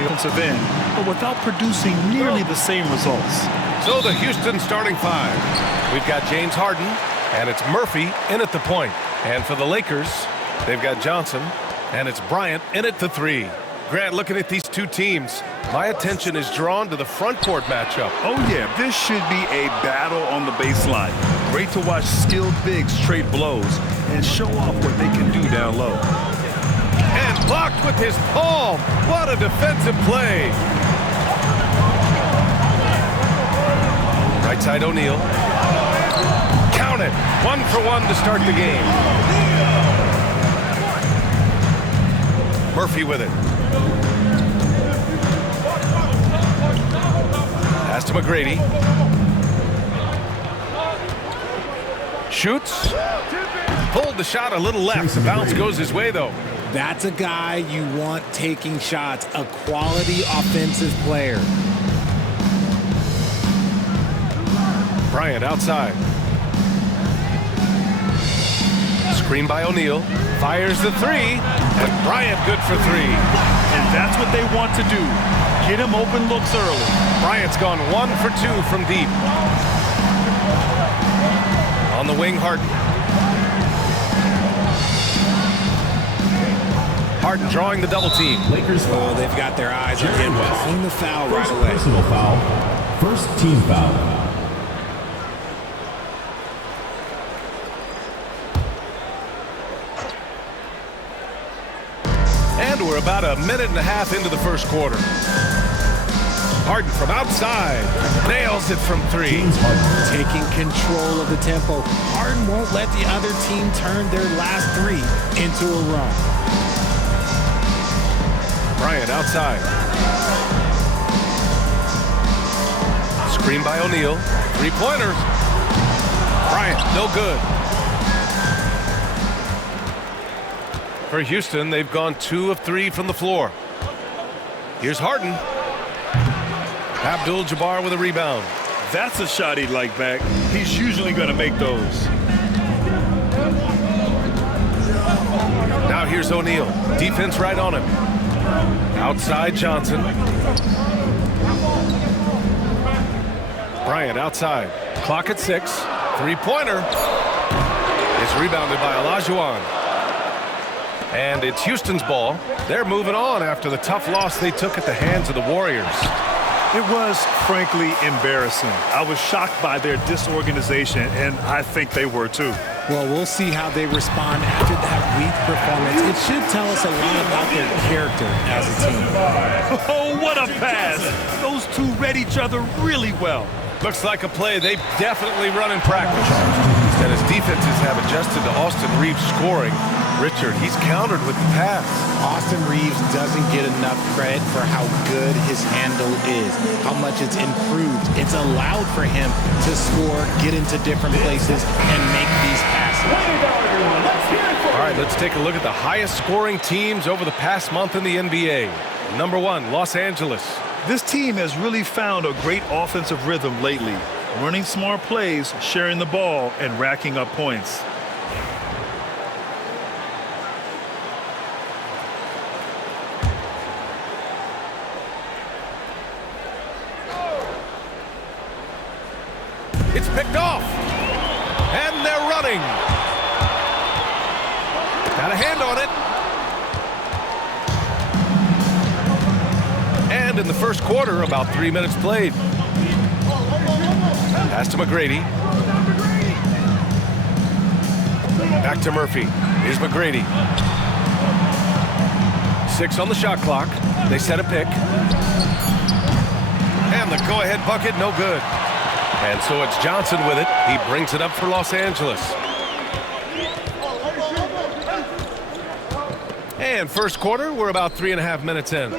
the offensive end, but without producing nearly the same results. So the Houston starting five. We've got James Harden, and it's Murphy in at the point. And for the Lakers, they've got Johnson, and it's Bryant in at the three. Grant, looking at these two teams, my attention is drawn to the front court matchup. Oh, yeah, this should be a battle on the baseline. Great to watch skilled bigs trade blows and show off what they can do down low. And blocked with his palm. What a defensive play. Right side O'Neal. Count it. 1 for 1 to start the game. Murphy with it. Pass to McGrady. Shoots. Pulled the shot a little left. The bounce goes his way, though. That's a guy you want taking shots, a quality offensive player. Bryant outside. Screen by O'Neal. Fires the three. And Bryant good for three. And that's what they want to do. Get him open looks early. Bryant's gone 1 for 2 from deep. On the wing, Harden. Harden drawing the double team. Lakers foul. Oh, they've got their eyes on him. Calling the foul right away. Personal foul. First team foul. And we're about a minute and a half into the first quarter. Harden from outside. Nails it from three. Taking control of the tempo. Harden won't let the other team turn their last three into a run. Bryant outside. Screen by O'Neal. Three-pointer. Bryant, no good. For Houston, they've gone 2 of 3 from the floor. Here's Harden. Abdul-Jabbar with a rebound. That's a shot he'd like back. He's usually going to make those. Now here's O'Neal. Defense right on him. Outside Johnson. Bryant outside. Clock at 6. Three-pointer. It's rebounded by Olajuwon. And it's Houston's ball. They're moving on after the tough loss they took at the hands of the Warriors. It was, frankly, embarrassing. I was shocked by their disorganization, and I think they were too. Well, we'll see how they respond after that weak performance. It should tell us a lot about their character as a team. Oh, what a pass! Those two read each other really well. Looks like a play they've definitely run in practice. And as defenses have adjusted to Austin Reeves scoring, Richard, he's countered with the pass. Austin Reeves doesn't get enough credit for how good his handle is, how much it's improved. It's allowed for him to score, get into different places, and make these passes. All right, let's take a look at the highest scoring teams over the past month in the NBA. Number 1, Los Angeles. This team has really found a great offensive rhythm lately, running smart plays, sharing the ball, and racking up points. It's picked off. And they're running. Got a hand on it. And in the first quarter, about 3 minutes played. Pass to McGrady. Back to Murphy. Here's McGrady. 6 on the shot clock. They set a pick. And the go-ahead bucket, no good. And so it's Johnson with it. He brings it up for Los Angeles. And first quarter, we're about 3.5 minutes in.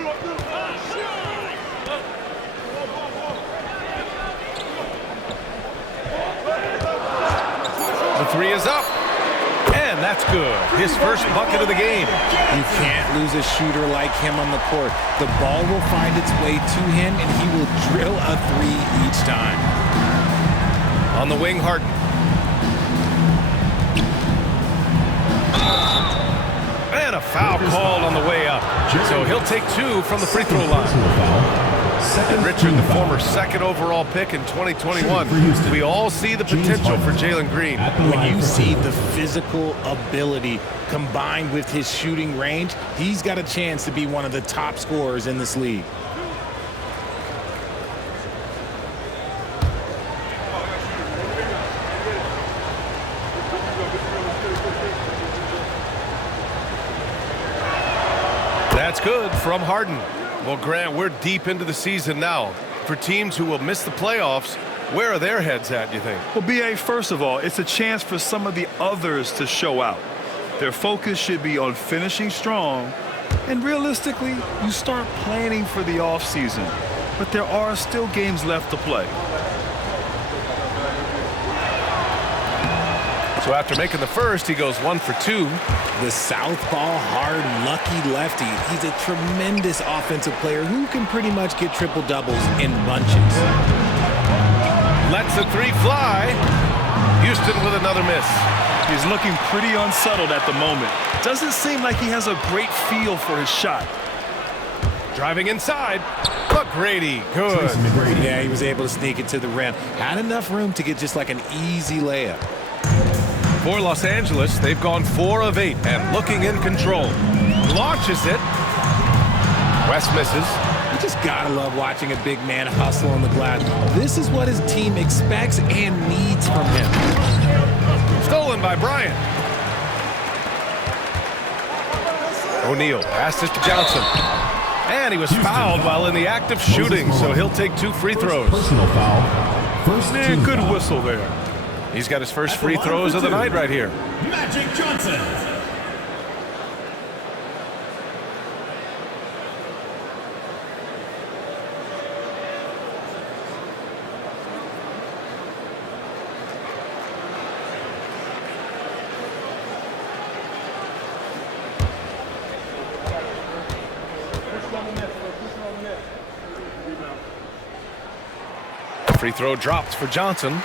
The three is up. And that's good. His first bucket of the game. You can't lose a shooter like him on the court. The ball will find its way to him, and he will drill a three each time. On the wing, Harden. And a a foul called on the way up. So he'll take 2 from the free throw line. And Richard, the former second overall pick in 2021. We all see the potential for Jalen Green. When you see the physical ability combined with his shooting range, he's got a chance to be one of the top scorers in this league. That's good from Harden. Well, Grant, we're deep into the season now. For teams who will miss the playoffs, where are their heads at, you think? Well, B.A., first of all, it's a chance for some of the others to show out. Their focus should be on finishing strong, and realistically, you start planning for the offseason. But there are still games left to play. So after making the first, he goes 1 for 2. The southpaw, hard, lucky lefty. He's a tremendous offensive player who can pretty much get triple-doubles in bunches. Lets the 3 fly. Houston with another miss. He's looking pretty unsettled at the moment. Doesn't seem like he has a great feel for his shot. Driving inside. McGrady, good. Yeah, he was able to sneak it to the rim. Had enough room to get just like an easy layup. For Los Angeles, they've gone 4 of 8 and looking in control. Launches it. West misses. You just gotta love watching a big man hustle on the glass. This is what his team expects and needs from him. Stolen by Bryant. O'Neal passes to Johnson. And he was fouled while in the act of shooting, so he'll take 2 free throws. Personal foul. First team Good foul. whistle there. He's got his first free throws of the night right here. Magic Johnson. Free throw dropped for Johnson.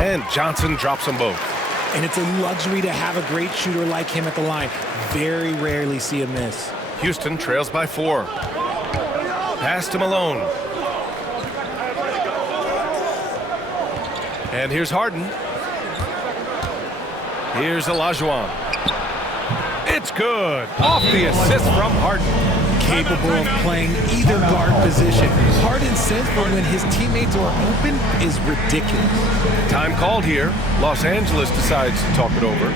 And Johnson drops them both. And it's a luxury to have a great shooter like him at the line. Very rarely see a miss. Houston trails by 4. Pass to Malone. And here's Harden. Here's Olajuwon. It's good. Off the assist from Harden. Capable of playing either guard position. Harden's sense for when his teammates are open is ridiculous. Time called here. Los Angeles decides to talk it over.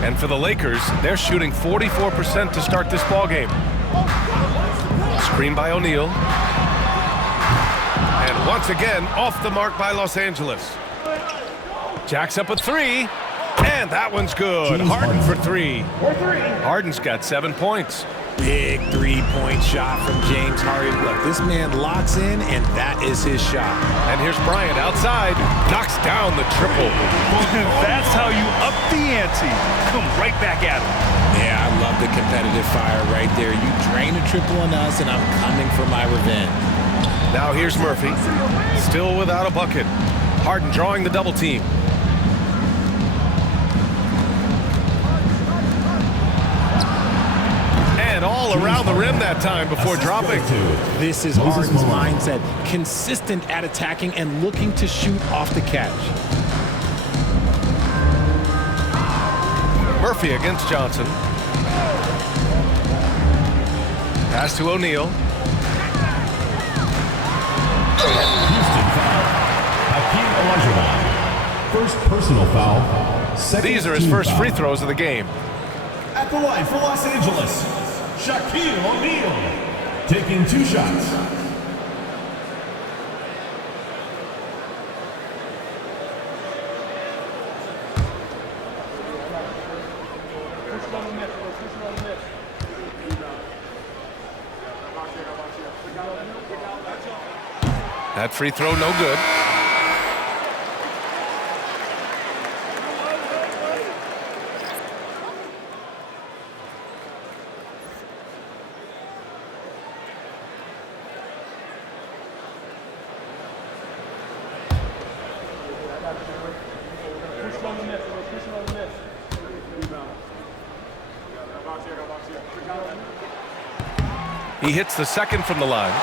And for the Lakers, they're shooting 44% to start this ballgame. Screen by O'Neal. And once again, off the mark by Los Angeles. Jacks up a 3. And that one's good. Harden for 3. Harden's got 7 points. Big three-point shot from James Harden. Look, this man locks in, and that is his shot. And here's Bryant outside. Knocks down the triple. That's how you up the ante. Come right back at him. Yeah, I love the competitive fire right there. You drain a triple on us, and I'm coming for my revenge. Now here's Murphy. Still without a bucket. Harden drawing the double team. And all around the rim that time before dropping. This is Harden's mindset. Consistent at attacking and looking to shoot off the catch. Murphy against Johnson. Pass to O'Neal. Houston foul. Hakeem Olajuwon. First personal foul. These are his first free throws of the game. At the line for Los Angeles, Shaquille O'Neal, taking 2 shots. That free throw no good. He hits the second from the line.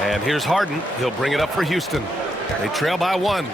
And here's Harden. He'll bring it up for Houston. They trail by 1.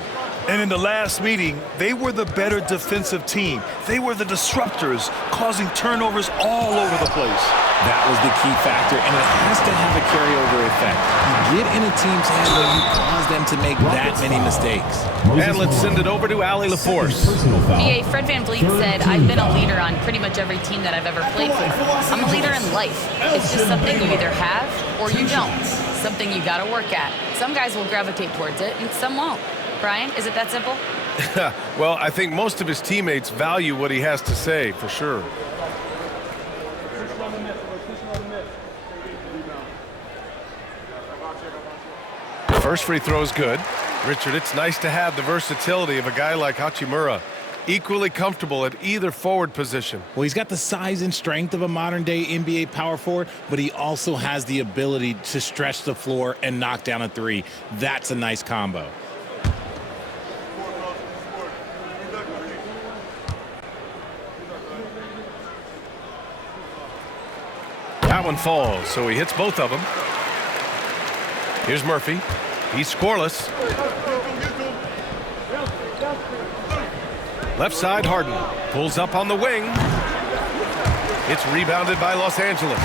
And in the last meeting, they were the better defensive team. They were the disruptors, causing turnovers all over the place. That was the key factor, and it has to have a carryover effect. You get in a team's head when you cause them to make that many mistakes. And let's send it over to Allie LaForce. BA, Fred VanVleet said, I've been a leader on pretty much every team that I've ever played for. I'm a leader in life. It's just something you either have or you don't. Something you got to work at. Some guys will gravitate towards it, and some won't. Brian, is it that simple? Well, I think most of his teammates value what he has to say, for sure. First free throw is good. Richard, it's nice to have the versatility of a guy like Hachimura. Equally comfortable at either forward position. Well, he's got the size and strength of a modern-day NBA power forward, but he also has the ability to stretch the floor and knock down a 3. That's a nice combo. That one falls, so he hits both of them. Here's Murphy. He's scoreless. Left side, Harden. Pulls up on the wing. It's rebounded by Los Angeles.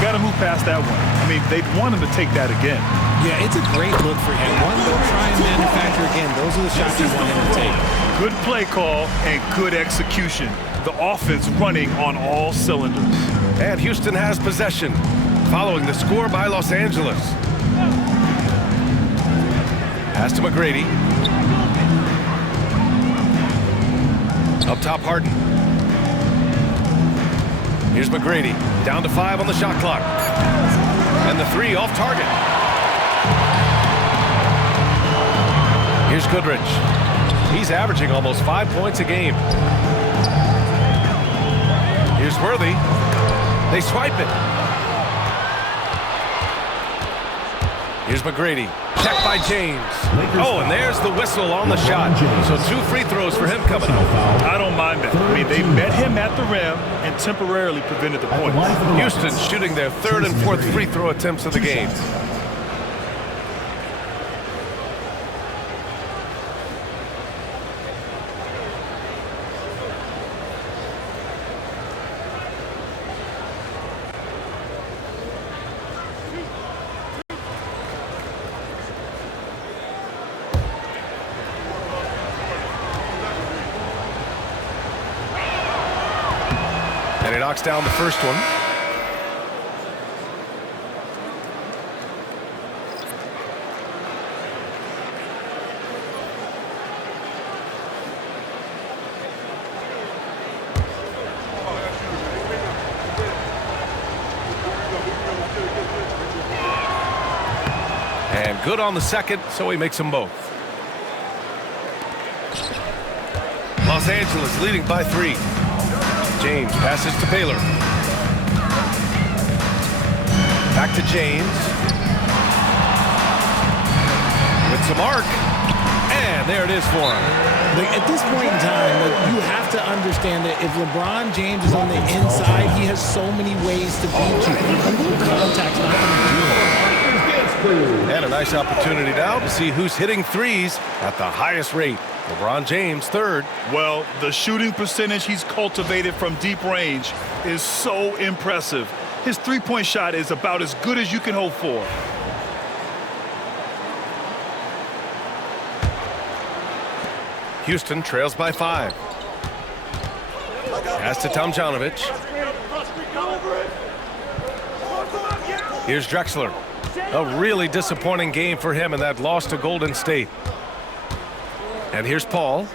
Got to move past that one. I mean, they'd want him to take that again. Yeah, it's a great look for him. One they'll try and manufacture again. Those are the shots you want him to take. Good play call and good execution. The offense running on all cylinders. And Houston has possession, following the score by Los Angeles. Pass to McGrady. Up top, Harden. Here's McGrady. Down to 5 on the shot clock. And the 3 off target. Here's Goodrich. He's averaging almost 5 points a game. Here's Worthy. They swipe it. Here's McGrady. Checked by James. Oh, and there's the whistle on the shot. So 2 free throws for him coming up. I don't mind that. I mean, they met him at the rim and temporarily prevented the points. Houston shooting their 3rd and 4th free throw attempts of the game. And he knocks down the first one. And good on the second, so he makes them both. Los Angeles leading by 3. James passes to Baylor. Back to James. With some arc. And there it is for him. At this point in time, you have to understand that if LeBron James is on the inside, he has so many ways to beat you. A little contact's not going to do it. And a nice opportunity now to see who's hitting threes at the highest rate. LeBron James, 3rd. Well, the shooting percentage he's cultivated from deep range is so impressive. His three-point shot is about as good as you can hope for. Houston trails by 5. Pass to Tomjanovich. Here's Drexler. A really disappointing game for him in that loss to Golden State. And here's Paul.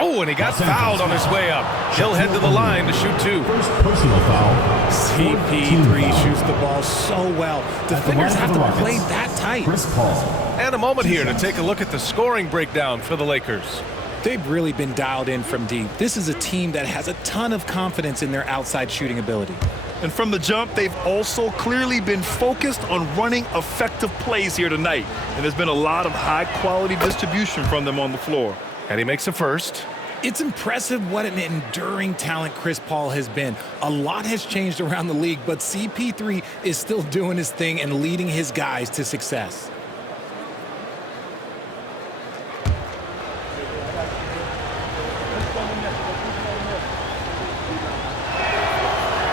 Oh, and he got fouled on his way up. He'll head to the line to shoot 2. First personal foul. CP3 shoots the ball so well. Defenders have to play that tight. Chris Paul. And a moment here to take a look at the scoring breakdown for the Lakers. They've really been dialed in from deep. This is a team that has a ton of confidence in their outside shooting ability. And from the jump, they've also clearly been focused on running effective plays here tonight. And there's been a lot of high-quality distribution from them on the floor. And he makes a first. It's impressive what an enduring talent Chris Paul has been. A lot has changed around the league, but CP3 is still doing his thing and leading his guys to success.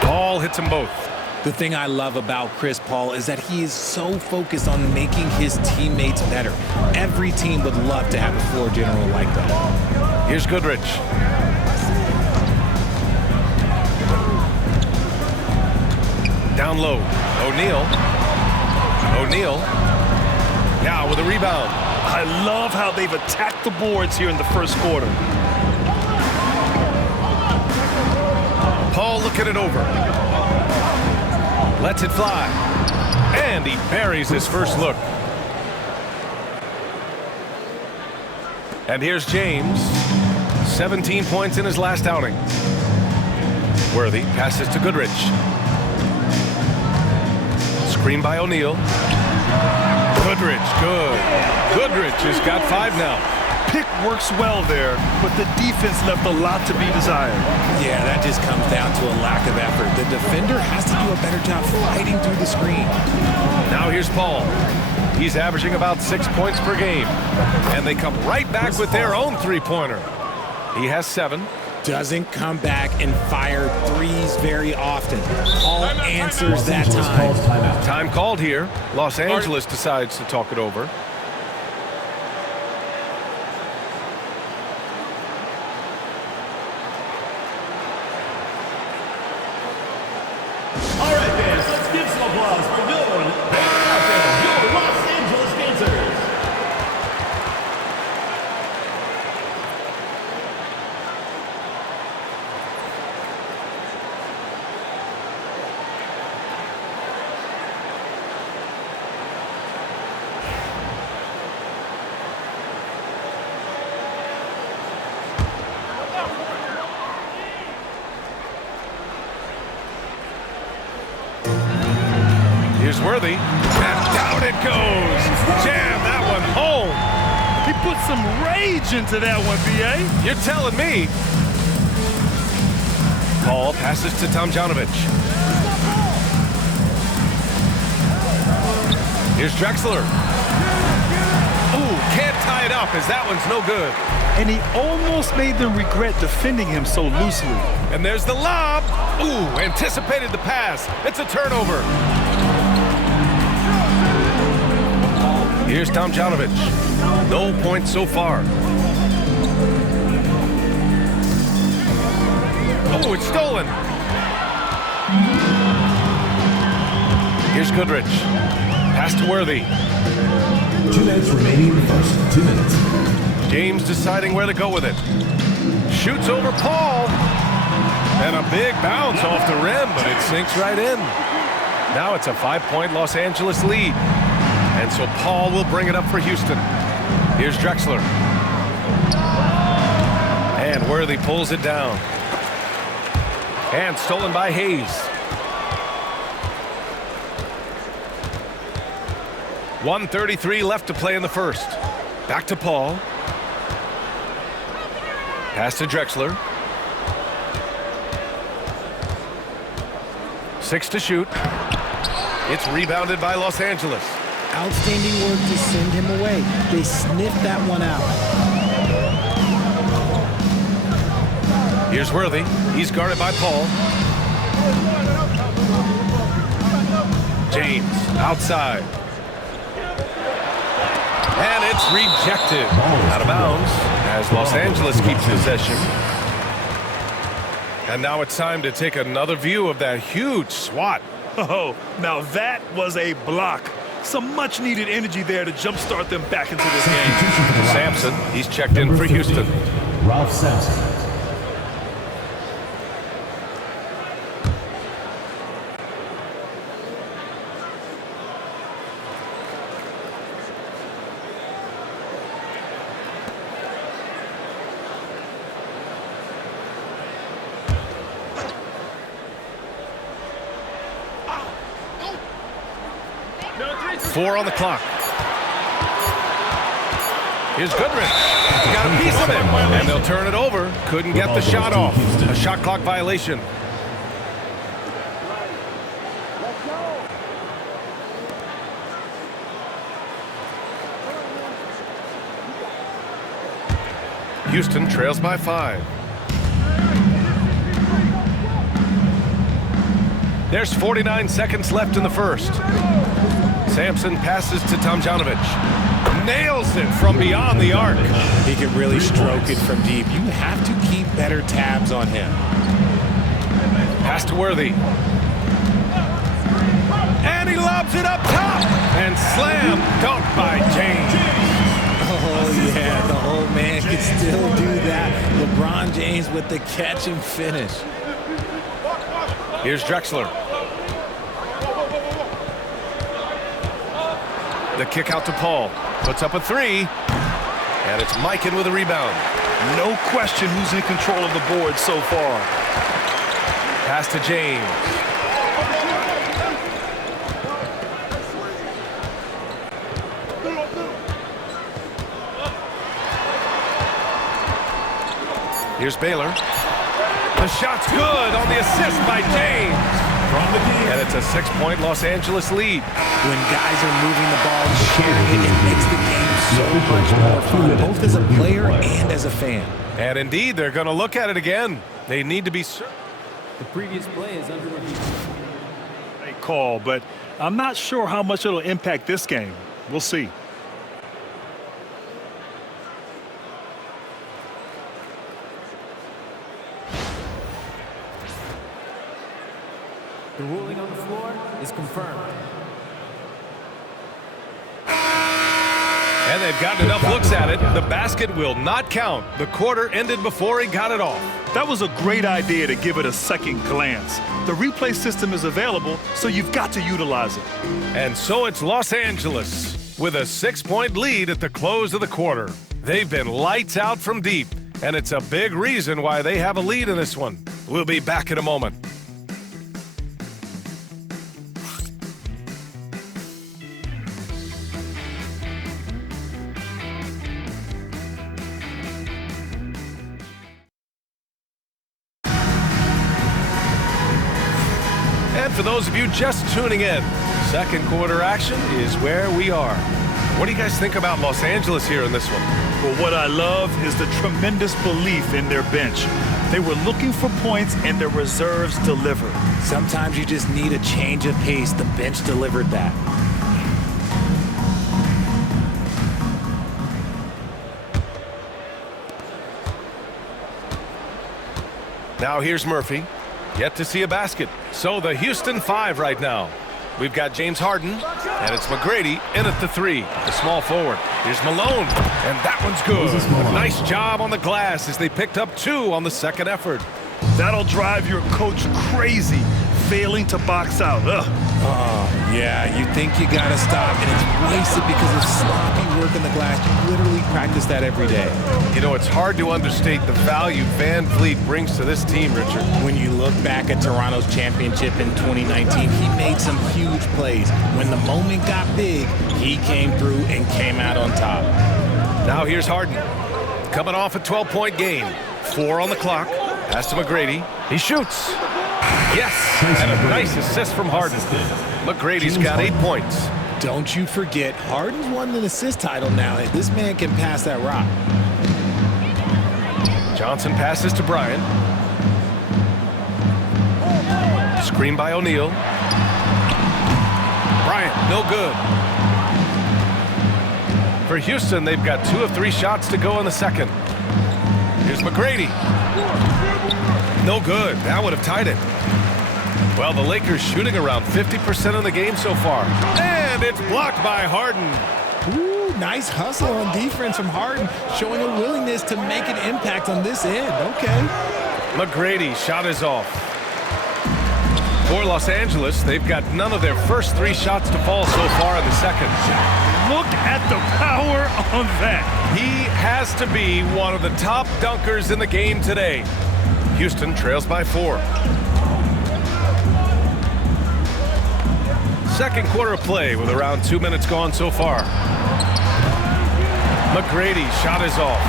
Paul hits them both. The thing I love about Chris Paul is that he is so focused on making his teammates better. Every team would love to have a floor general like that. Here's Goodrich. Down low. O'Neal. Now with a rebound. I love how they've attacked the boards here in the first quarter. Paul looking it over. Lets it fly. And he buries his first look. And here's James. 17 points in his last outing. Worthy passes to Goodrich. Screen by O'Neal. Goodrich, good. Goodrich has got 5 now. Pick works well there, but the defense left a lot to be desired. Yeah, that just comes down to a lack of effort. The defender has to do a better job fighting through the screen. Now here's Paul. He's averaging about 6 points per game. And they come right back with their own three-pointer. He has 7. Doesn't come back and fire threes very often. Paul answers that time. Time called here. Los Angeles decides to talk it over. All right, fans, let's give some applause for your Los Angeles dancers. Here's Worthy. And down it goes. Jam that one home. He put some rage into that one, B.A. You're telling me. Paul passes to Tomjanovich. Here's Drexler. Ooh, can't tie it up as that one's no good. And he almost made them regret defending him so loosely. And there's the lob. Ooh, anticipated the pass. It's a turnover. Here's Tomjanovich. No points so far. Oh, it's stolen. Here's Goodrich. Pass to Worthy. 2 minutes remaining in the first. 2 minutes. James deciding where to go with it. Shoots over Paul. And a big bounce off the rim, but it sinks right in. Now it's a 5-point Los Angeles lead. And so Paul will bring it up for Houston. Here's Drexler. And Worthy pulls it down. And stolen by Hayes. 1:33 left to play in the first. Back to Paul. Pass to Drexler. 6 to shoot. It's rebounded by Los Angeles. Outstanding work to send him away. They sniffed that one out. Here's Worthy. He's guarded by Paul. James outside. And it's rejected. Out of bounds as Los Angeles keeps possession. And now it's time to take another view of that huge swat. Oh, now that was a block. Some much-needed energy there to jumpstart them back into this game. Sampson, he's checked in for Houston. Ralph Sampson. Four on the clock. Here's Goodrich. Got a piece of it. And they'll turn it over. Couldn't get the shot off. A shot clock violation. Houston trails by 5. There's 49 seconds left in the first. Sampson passes to Tomjanovic. Nails it from beyond the arc. He can really stroke it from deep. You have to keep better tabs on him. Pass to Worthy. And he lobs it up top. And slam dunked by James. Oh, yeah, the old man can still do that. LeBron James with the catch and finish. Here's Drexler. The kick out to Paul. Puts up a 3. And it's Mikan with a rebound. No question who's in control of the board so far. Pass to James. Here's Baylor. The shot's good on the assist by James. And it's a 6-point Los Angeles lead. When guys are moving the ball and sharing it, it makes the game so much more fun, both as a player and as a fan. And indeed, they're going to look at it again. They need to be certain. The previous play is under review. Great call, but I'm not sure how much it'll impact this game. We'll see. The ruling on the floor is confirmed. And they've gotten enough looks at it. The basket will not count. The quarter ended before he got it off. That was a great idea to give it a second glance. The replay system is available, so you've got to utilize it. And so it's Los Angeles with a 6-point lead at the close of the quarter. They've been lights out from deep, and it's a big reason why they have a lead in this one. We'll be back in a moment. And for those of you just tuning in, second quarter action is where we are. What do you guys think about Los Angeles here in this one? Well, what I love is the tremendous belief in their bench. They were looking for points, and their reserves delivered. Sometimes you just need a change of pace. The bench delivered that. Now here's Murphy. Yet to see a basket. So the Houston 5 right now. We've got James Harden, and it's McGrady in at the 3, the small forward. Here's Malone, and that one's good. A nice job on the glass as they picked up 2 on the second effort. That'll drive your coach crazy, failing to box out. Yeah, you think you gotta stop, and it's wasted because of sloppy work in the glass. You literally practice that every day. You know, it's hard to understate the value Van Vliet brings to this team, Richard. When you look back at Toronto's championship in 2019, he made some huge plays. When the moment got big, he came through and came out on top. Now here's Harden. Coming off a 12-point game. 4 on the clock. Pass to McGrady. He shoots. Yes, and a nice assist from Harden. McGrady's got 8 points. Don't you forget, Harden's won an assist title now. This man can pass that rock. Johnson passes to Bryant. Screen by O'Neal. Bryant, no good. For Houston, they've got 2 of 3 shots to go in the second. Here's McGrady. No good. That would have tied it. Well, the Lakers shooting around 50% in the game so far. And it's blocked by Harden. Ooh, nice hustle on defense from Harden, showing a willingness to make an impact on this end. Okay. McGrady shot is off. For Los Angeles, they've got none of their first 3 shots to fall so far in the second. Look at the power on that. He has to be one of the top dunkers in the game today. Houston trails by 4. Second quarter of play with around 2 minutes gone so far. McGrady shot is off.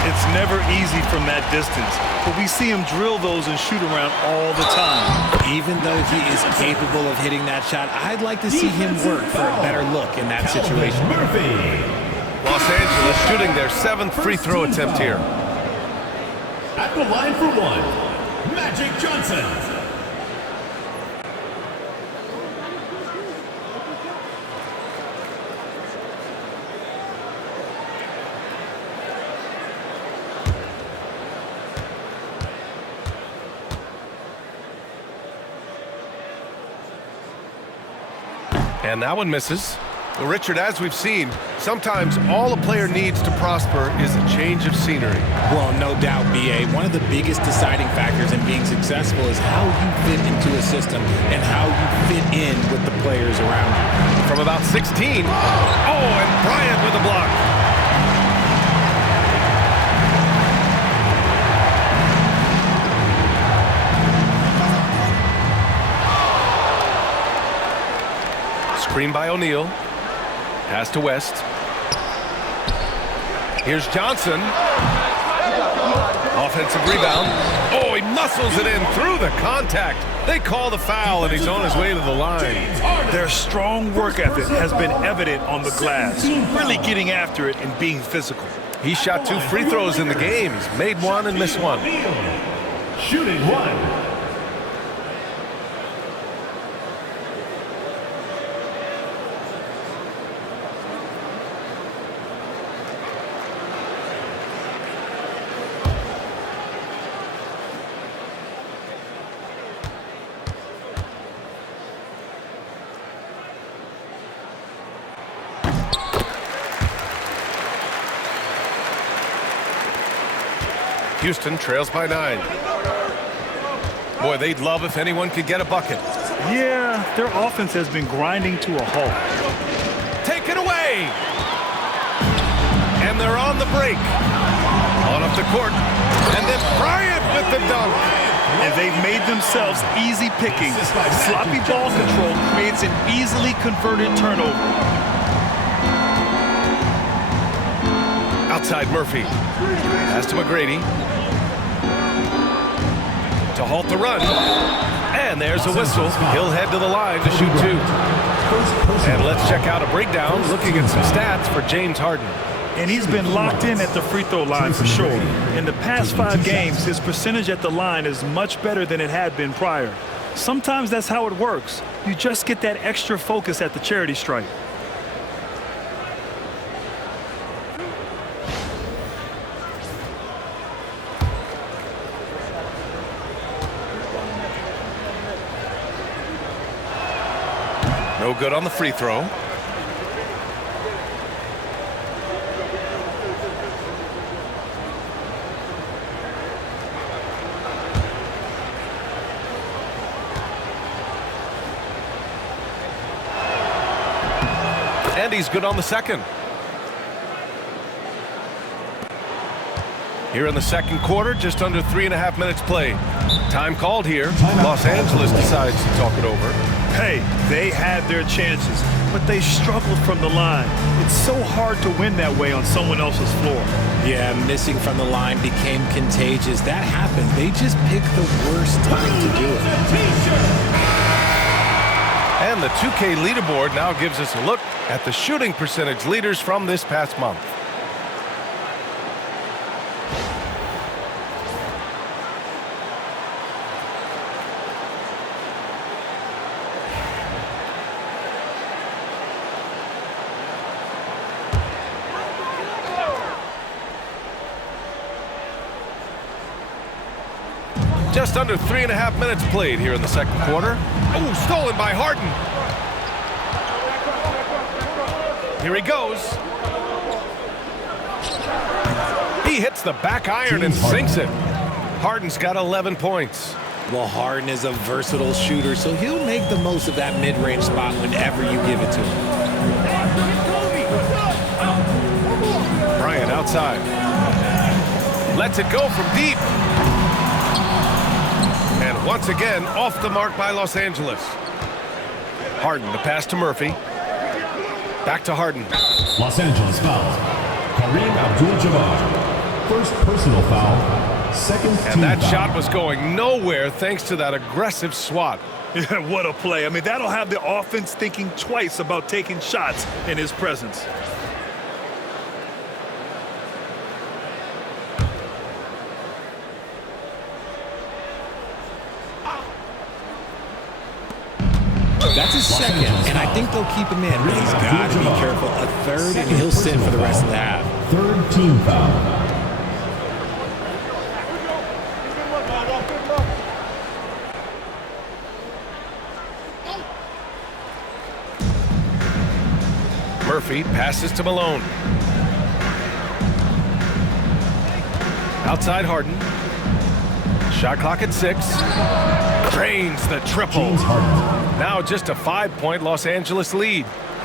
It's never easy from that distance, but we see him drill those and shoot around all the time. Even though he is capable of hitting that shot, I'd like to see him work for a better look in that situation. Los Angeles shooting their 7th free throw attempt here. At the line for 1, Magic Johnson. And that one misses. Well, Richard, as we've seen, sometimes all a player needs to prosper is a change of scenery. Well, no doubt, B.A. One of the biggest deciding factors in being successful is how you fit into a system and how you fit in with the players around you. From about 16. Oh, and Bryant with a block. Screen by O'Neal. Pass to West. Here's Johnson. Offensive rebound. Oh, he muscles it in through the contact. They call the foul, and he's on his way to the line. Their strong work ethic has been evident on the glass, really getting after it and being physical. He shot 2 free throws in the game. He's made 1 and missed 1. Shooting 1. Houston trails by 9. Boy, they'd love if anyone could get a bucket. Yeah, their offense has been grinding to a halt. Take it away! And they're on the break. On up the court. And then Bryant with the dunk. And they've made themselves easy pickings. Sloppy ball control creates an easily converted turnover. Outside Murphy. Pass to McGrady. To halt the run. And there's a whistle. He'll head to the line to shoot 2. And let's check out a breakdown looking at some stats for James Harden. And he's been locked in at the free throw line for sure. In the past 5 games, his percentage at the line is much better than it had been prior. Sometimes that's how it works. You just get that extra focus at the charity stripe. No good on the free throw. And he's good on the second. Here in the second quarter, just under 3.5 minutes played. Time called here. Los Angeles decides to talk it over. Hey, they had their chances, but they struggled from the line. It's so hard to win that way on someone else's floor. Yeah, missing from the line became contagious. That happens. They just picked the worst time to do it. And the 2K leaderboard now gives us a look at the shooting percentage leaders from this past month. Just under 3.5 minutes played here in the second quarter. Oh, stolen by Harden. Here he goes. He hits the back iron and sinks it. Harden's got 11 points. Well, Harden is a versatile shooter, so he'll make the most of that mid-range spot whenever you give it to him. Bryant outside. Lets it go from deep. And once again, off the mark by Los Angeles. Harden, the pass to Murphy. Back to Harden. Los Angeles foul. Kareem Abdul-Jabbar. First personal foul. Second team And that foul. shot was going nowhere thanks to that aggressive swat. Yeah, what a play. I mean, that'll have the offense thinking twice about taking shots in his presence. That's his second, and I think they'll keep him in, but he's got to be careful. A third, and he'll sit for the rest of the half. Third team foul. Murphy passes to Malone. Outside Harden. Shot clock at 6. Drains the triple. James Harden. Now just a 5-point Los Angeles lead.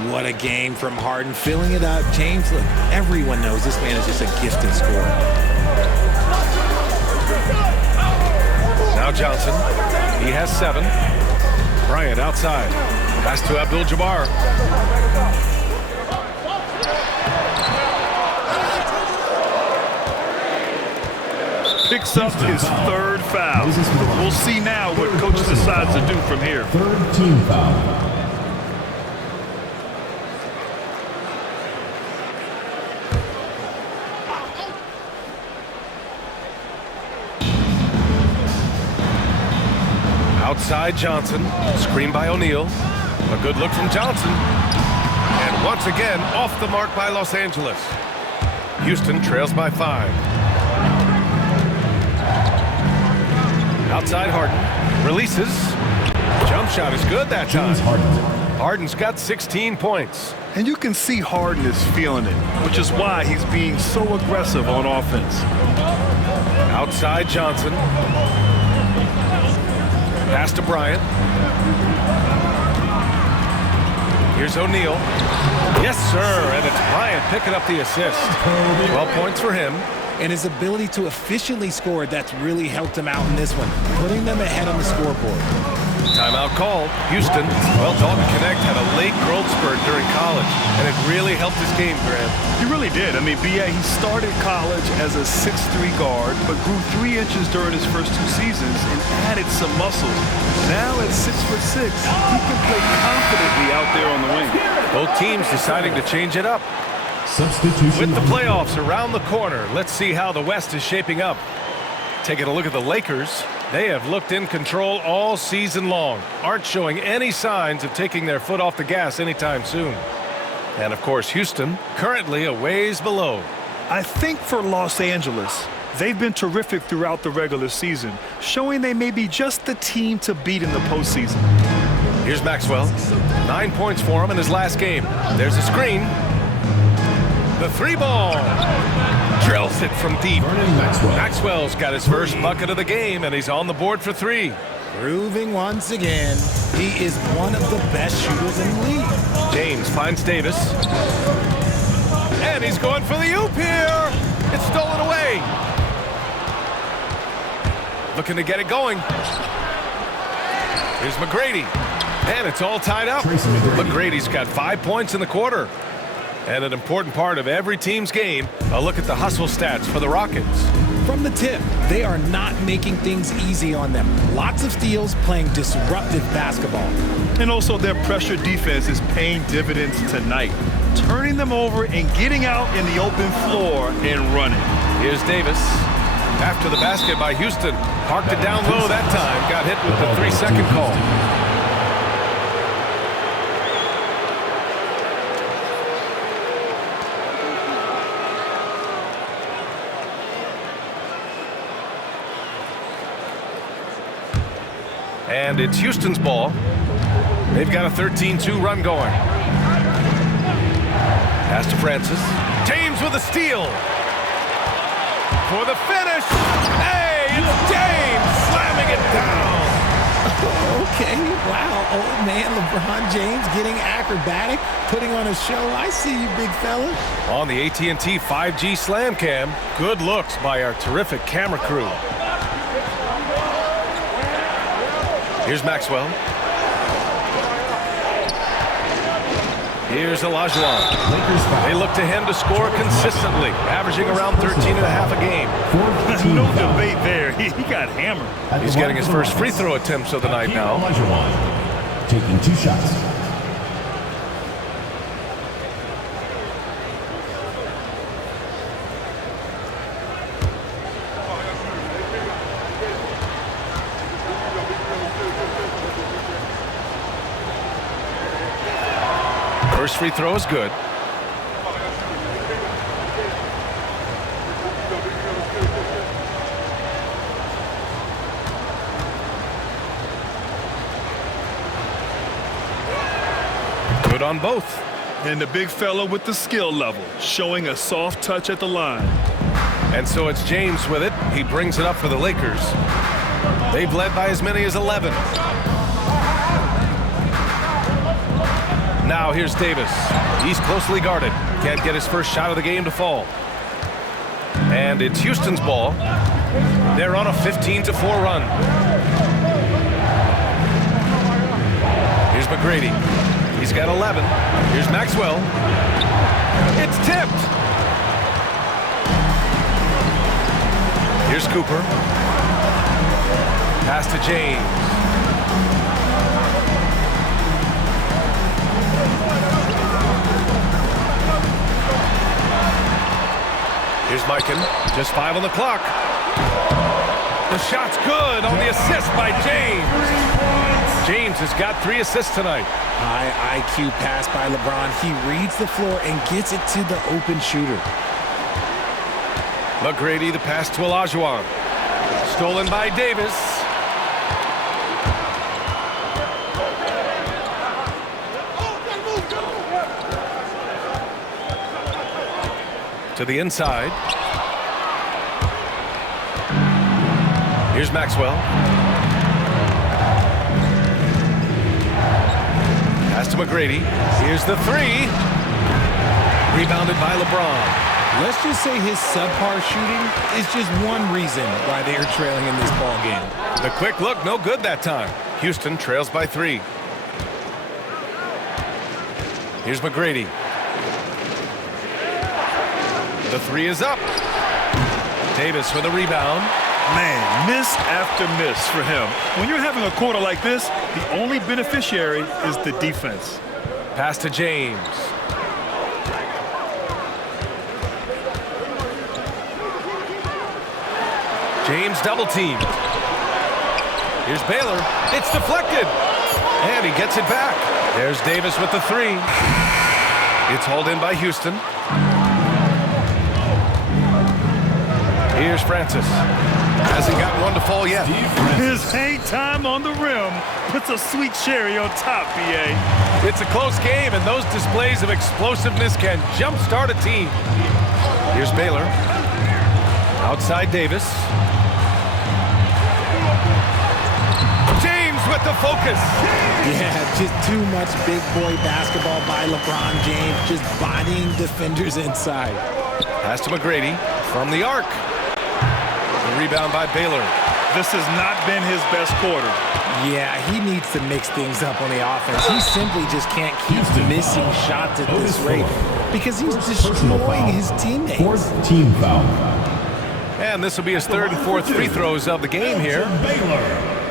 What a game from Harden, filling it up. James, look, everyone knows this man is just a gifted scorer. Now Johnson. He has 7. Bryant outside. Pass to Abdul-Jabbar. Picks up his third foul. We'll see now what coach decides to do from here. Third team foul. Outside Johnson. Screen by O'Neal. A good look from Johnson. And once again, off the mark by Los Angeles. Houston trails by 5. Outside Harden. Releases. Jump shot is good that time. James Harden. Harden's got 16 points. And you can see Harden is feeling it, which is why he's being so aggressive on offense. Outside Johnson. Pass to Bryant. Here's O'Neal. Yes, sir. And it's Bryant picking up the assist. 12 points for him. And his ability to efficiently score, that's really helped him out in this one, putting them ahead on the scoreboard. Timeout called. Houston. Well, Dalton Connect had a late growth spurt during college, and it really helped his game, Grant. He really did. I mean, B.A., he started college as a 6'3" guard, but grew 3 inches during his first 2 seasons and added some muscles. Now at 6'6", he can play confidently out there on the wing. Both teams deciding to change it up. Substitution. With the playoffs around the corner, let's see how the West is shaping up. Taking a look at the Lakers, they have looked in control all season long, aren't showing any signs of taking their foot off the gas anytime soon. And of course, Houston, currently a ways below. I think for Los Angeles, they've been terrific throughout the regular season, showing they may be just the team to beat in the postseason. Here's Maxwell. 9 points for him in his last game. There's a screen. The 3-ball. Drills it from deep. Maxwell's got his first bucket of the game, and he's on the board for 3. Proving once again, he is one of the best shooters in the league. James finds Davis. And he's going for the oop here. It's stolen away. Looking to get it going. Here's McGrady. And it's all tied up. McGrady's got 5 points in the quarter. And an important part of every team's game, a look at the hustle stats for the Rockets. From the tip, they are not making things easy on them. Lots of steals, playing disruptive basketball. And also their pressure defense is paying dividends tonight, turning them over and getting out in the open floor and running. Here's Davis. After the basket by Houston. Parked it down low that time. Got hit with the 3-second call. And it's Houston's ball. They've got a 13-2 run going. Pass to Francis. James with a steal. For the finish. Hey, it's James slamming it down. Okay, wow. Old man LeBron James getting acrobatic, putting on a show. I see you, big fella. On the AT&T 5G Slam Cam, good looks by our terrific camera crew. Here's Maxwell. Here's Olajuwon. They look to him to score consistently, averaging around 13 and a half a game. No debate there. He got hammered. He's getting his first free throw attempts of the night now. Olajuwon taking 2 shots. First free throw is good. Good on both. And the big fella with the skill level, showing a soft touch at the line. And so it's James with it. He brings it up for the Lakers. They've led by as many as 11. Now here's Davis. He's closely guarded. Can't get his first shot of the game to fall. And it's Houston's ball. They're on a 15-4 run. Here's McGrady. He's got 11. Here's Maxwell. It's tipped. Here's Cooper. Pass to James. Here's Mikan. Just 5 on the clock. The shot's good on the assist by James. James has got 3 assists tonight. High IQ pass by LeBron. He reads the floor and gets it to the open shooter. McGrady, the pass to Olajuwon. Stolen by Davis. To the inside. Here's Maxwell. Pass to McGrady. Here's the 3. Rebounded by LeBron. Let's just say his subpar shooting is just one reason why they are trailing in this ball game. The quick look, no good that time. Houston trails by 3. Here's McGrady. The 3 is up. Davis with a rebound. Man, miss after miss for him. When you're having a quarter like this, the only beneficiary is the defense. Pass to James. James double teamed. Here's Baylor. It's deflected. And he gets it back. There's Davis with the 3. It's hauled in by Houston. Here's Francis. Hasn't got one to fall yet. His hang time on the rim puts a sweet cherry on top, BA. It's a close game, and those displays of explosiveness can jumpstart a team. Here's Baylor. Outside Davis. James with the focus. Yeah, just too much big boy basketball by LeBron James, just bodying defenders inside. Pass to McGrady from the arc. The rebound by Baylor. This has not been his best quarter. Yeah, he needs to mix things up on the offense. He simply just can't keep missing shots at this rate because he's destroying his teammates. 4th team foul. And this will be his 3rd and 4th free throws of the game here. Baylor.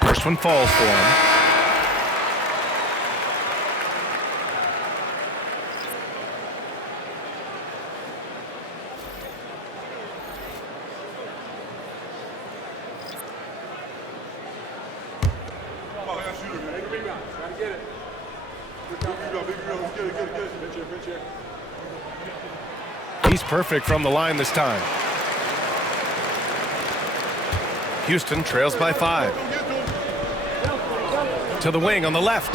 First one falls for him. He's perfect from the line this time. Houston trails by 5. To the wing on the left.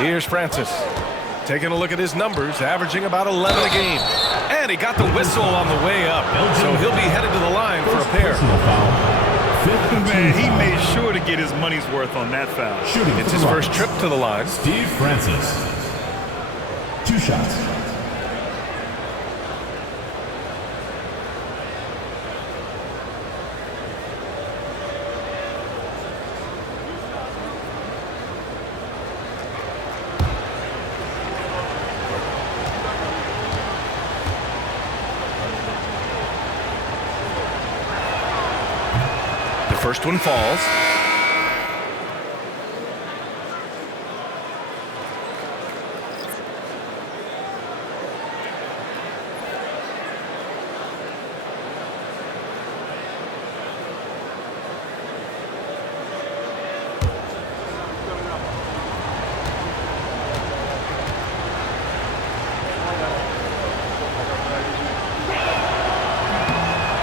Here's Francis. Taking a look at his numbers, averaging about 11 a game. And he got the whistle on the way up. So he'll be headed to the line for a pair. Man, he made sure to get his money's worth on that foul. It's his first trip to the line. Steve Francis. 2 shots. The first one falls.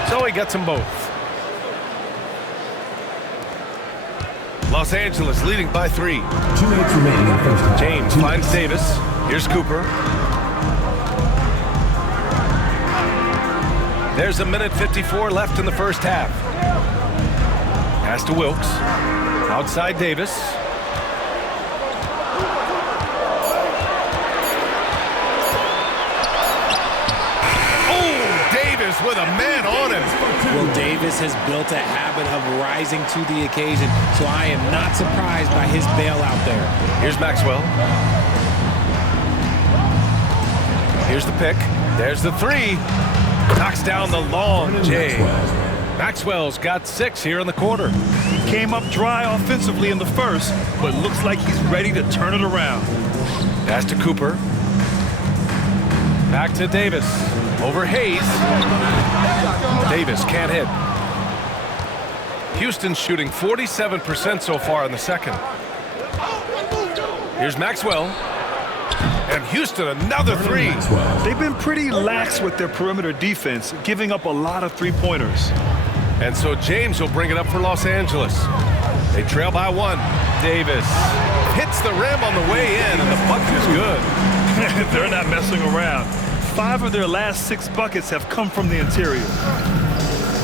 So he gets them both. Los Angeles leading by 3. 2 minutes remaining in the first half. James finds Davis. Here's Cooper. There's 1:54 left in the first half. Pass to Wilkes. Outside Davis. Oh, Davis with a man on him. Well, Davis has built a habit of rising to the occasion, so I am not surprised by his bailout there. Here's Maxwell. Here's the pick. There's the 3. Knocks down the long J. Maxwell's got 6 here in the quarter. He came up dry offensively in the first, but looks like he's ready to turn it around. Pass to Cooper. Back to Davis. Over Hayes. Davis can't hit. Houston's shooting 47% so far in the second. Here's Maxwell. And Houston, another 3. They've been pretty lax with their perimeter defense, giving up a lot of three-pointers. And so James will bring it up for Los Angeles. They trail by 1. Davis hits the rim on the way in, and the bucket is good. They're not messing around. 5 of their last 6 buckets have come from the interior.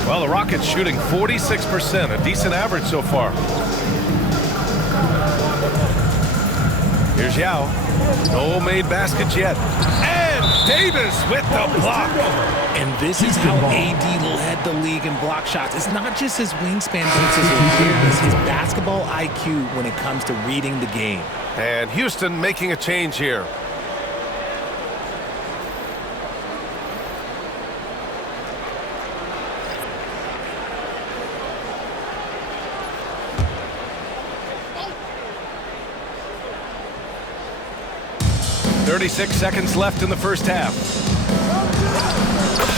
Well, the Rockets shooting 46%, a decent average so far. Here's Yao. No made baskets yet. And Davis with the block. And this is how AD led the league in block shots. It's not just his wingspan, but it's his awareness, his basketball IQ when it comes to reading the game. And Houston making a change here. .36 seconds left in the first half.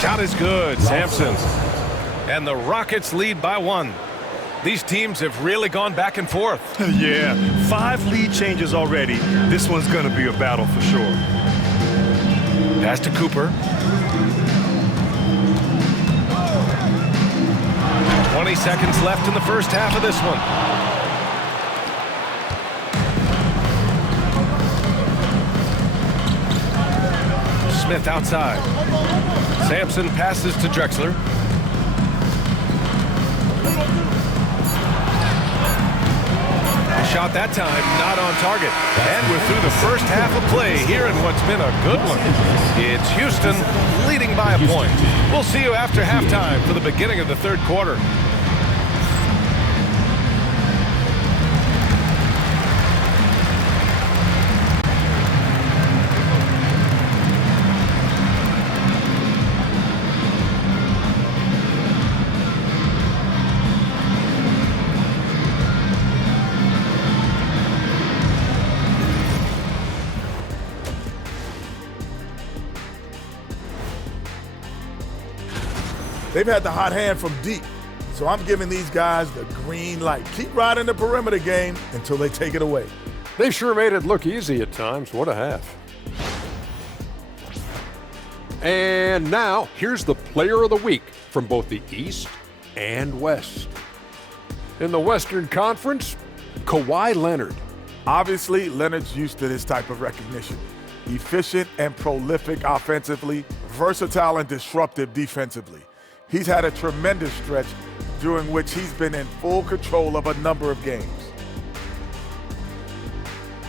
Shot is good, Sampson. And the Rockets lead by 1. These teams have really gone back and forth. Yeah, 5 lead changes already. This one's going to be a battle for sure. Pass to Cooper. 20 seconds left in the first half of this one. Smith outside. Sampson passes to Drexler. Shot that time, not on target. And we're through the first half of play here in what's been a good one. It's Houston leading by a point. We'll see you after halftime for the beginning of the third quarter. They've had the hot hand from deep. So I'm giving these guys the green light. Keep riding the perimeter game until they take it away. They sure made it look easy at times. What a half. And now, here's the player of the week from both the East and West. In the Western Conference, Kawhi Leonard. Obviously, Leonard's used to this type of recognition. Efficient and prolific offensively, versatile and disruptive defensively. He's had a tremendous stretch during which he's been in full control of a number of games.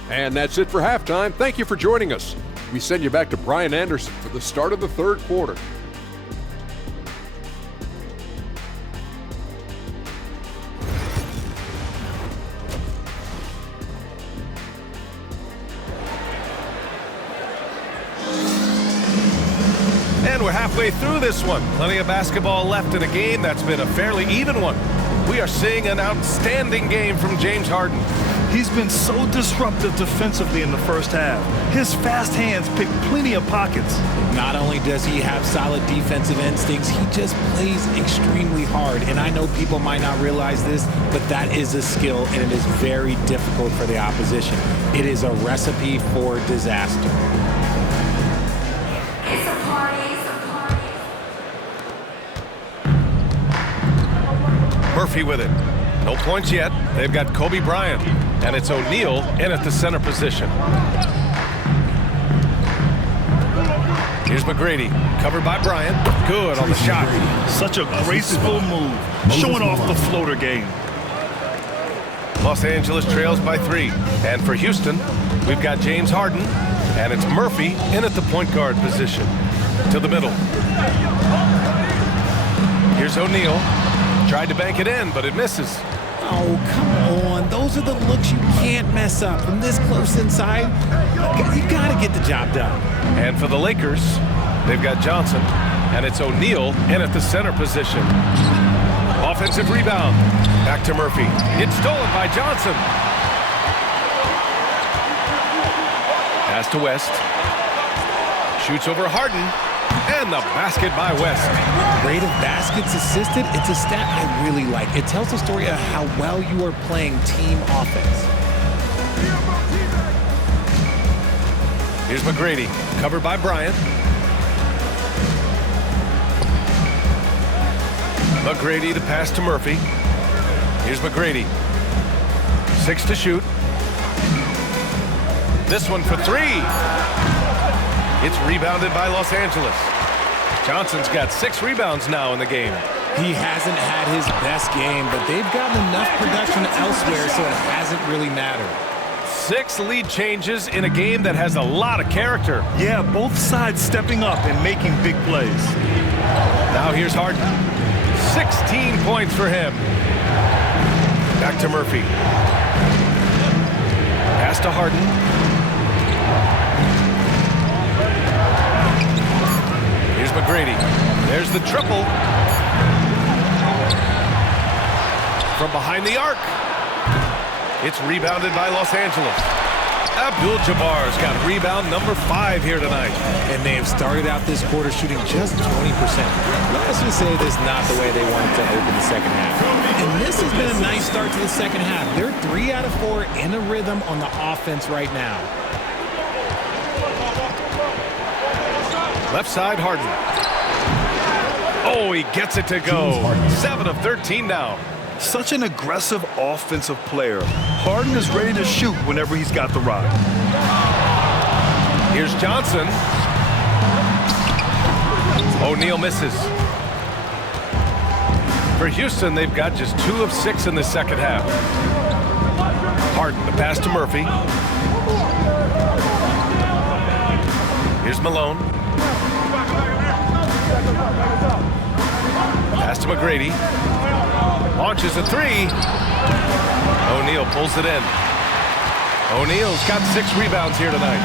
And that's it for halftime. Thank you for joining us. We send you back to Brian Anderson for the start of the third quarter. And we're halfway through this one. Plenty of basketball left in a game that's been a fairly even one. We are seeing an outstanding game from James Harden. He's been so disruptive defensively in the first half. His fast hands pick plenty of pockets. Not only does he have solid defensive instincts, he just plays extremely hard. And I know people might not realize this, but that is a skill, and it is very difficult for the opposition. It is a recipe for disaster. Murphy with it. No points yet. They've got Kobe Bryant, and it's O'Neal in at the center position. Here's McGrady, covered by Bryant. Good on the shot. Such a graceful move, showing off the floater game. Los Angeles trails by 3. And for Houston, we've got James Harden, and it's Murphy in at the point guard position. To the middle. Here's O'Neal. Tried to bank it in, but it misses. Oh, come on. Those are the looks you can't mess up. From this close inside, you got to get the job done. And for the Lakers, they've got Johnson, and it's O'Neal in at the center position. Offensive rebound. Back to Murphy. It's stolen by Johnson. Pass to West. Shoots over Harden. And the basket by West. Rate of baskets assisted, it's a stat I really like. It tells the story of how well you are playing team offense. Here's McGrady, covered by Bryant. McGrady, the pass to Murphy. Here's McGrady. 6 to shoot. This one for 3. It's rebounded by Los Angeles. Johnson's got 6 rebounds now in the game. He hasn't had his best game, but they've gotten enough production elsewhere, so it hasn't really mattered. 6 lead changes in a game that has a lot of character. Yeah, both sides stepping up and making big plays. Now here's Harden. 16 points for him. Back to Murphy. Pass to Harden. Here's McGrady. There's the triple. From behind the arc. It's rebounded by Los Angeles. Abdul-Jabbar's got rebound number 5 here tonight. And they have started out this quarter shooting just 20%. Let's just say this is not the way they wanted to open the second half. And this has been a nice start to the second half. They're 3 out of 4 in a rhythm on the offense right now. Left side, Harden. Oh, he gets it to go. 7 of 13 now. Such an aggressive offensive player. Harden is ready to shoot whenever he's got the rock. Here's Johnson. O'Neal misses. For Houston, they've got just 2 of 6 in the second half. Harden, the pass to Murphy. Here's Malone. Pass to McGrady. Launches a 3. O'Neal pulls it in. O'Neal's got 6 rebounds here tonight.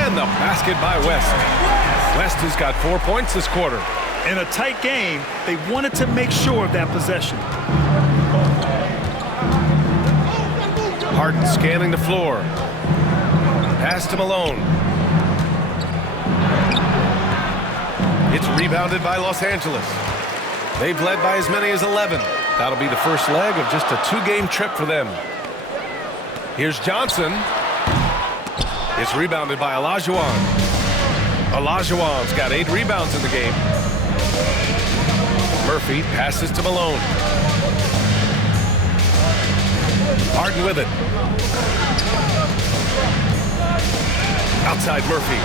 And the basket by West. West has got 4 points this quarter. In a tight game, they wanted to make sure of that possession. Harden scanning the floor. Pass to Malone. It's rebounded by Los Angeles. They've led by as many as 11. That'll be the first leg of just a 2-game trip for them. Here's Johnson. It's rebounded by Olajuwon. Olajuwon's got 8 rebounds in the game. Murphy passes to Malone. Harden with it. Outside Murphy.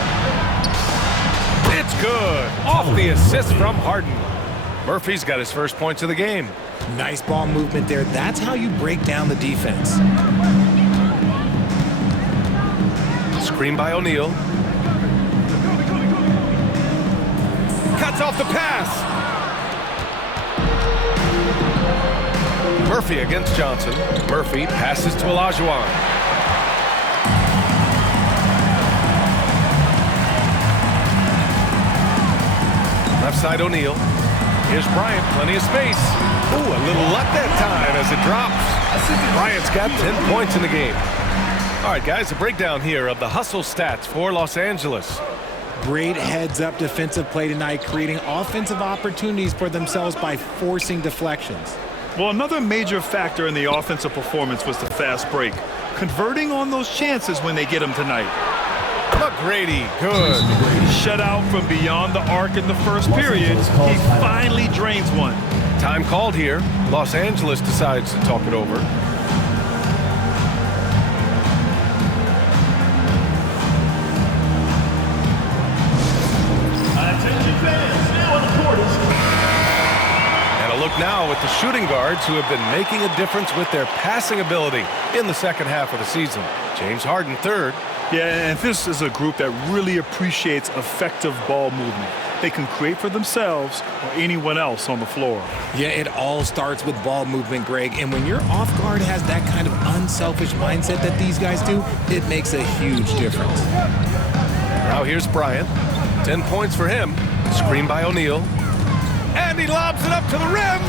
It's good. Off the assist from Harden. Murphy's got his first points of the game. Nice ball movement there. That's how you break down the defense. Screen by O'Neal. Cuts off the pass. Murphy against Johnson. Murphy passes to Olajuwon. Left side O'Neal. Here's Bryant, plenty of space. Ooh, a little luck that time as it drops. Bryant's got 10 points in the game. All right, guys, a breakdown here of the hustle stats for Los Angeles. Great heads-up defensive play tonight, creating offensive opportunities for themselves by forcing deflections. Well, another major factor in the offensive performance was the fast break. Converting on those chances when they get them tonight. McGrady, good. Shut out from beyond the arc in the first period. He finally drains one. Time called here. Los Angeles decides to talk it over. And a look now at the shooting guards who have been making a difference with their passing ability in the second half of the season. James Harden, third. Yeah, and this is a group that really appreciates effective ball movement. They can create for themselves or anyone else on the floor. Yeah, it all starts with ball movement, Greg. And when your off guard has that kind of unselfish mindset that these guys do, it makes a huge difference. Now here's Bryant. 10 points for him. Screen by O'Neal. And he lobs it up to the rim.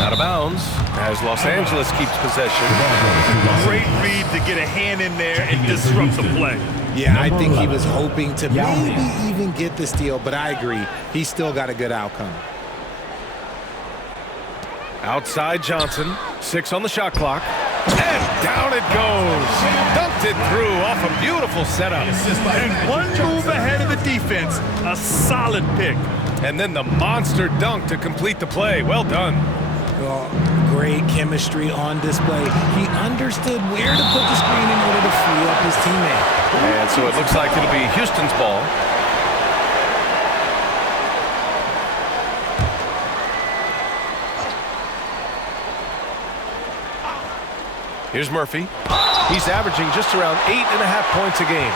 Out of bounds as Los Angeles keeps possession. Great read to get a hand in there and disrupt the play. Yeah, I think he was hoping to maybe even get the steal, but I agree. He still got a good outcome. Outside Johnson. 6 on the shot clock. And down it goes. Dunked it through off a beautiful setup. And one move ahead of the defense. A solid pick. And then the monster dunk to complete the play. Well done. Well, great chemistry on display. He understood where to put the screen in order to free up his teammate. And so it looks like it'll be Houston's ball. Here's Murphy. He's averaging just around 8.5 points a game.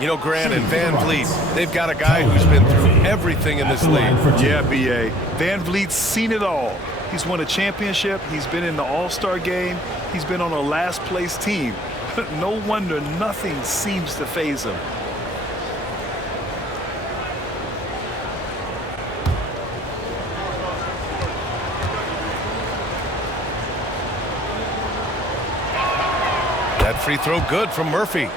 You know, Grant and Van Vliet, they've got a guy who's been through everything in this league. Yeah, B.A. Van Vliet's seen it all. He's won a championship. He's been in the All-Star game. He's been on a last-place team. No wonder nothing seems to faze him. That free throw good from Murphy.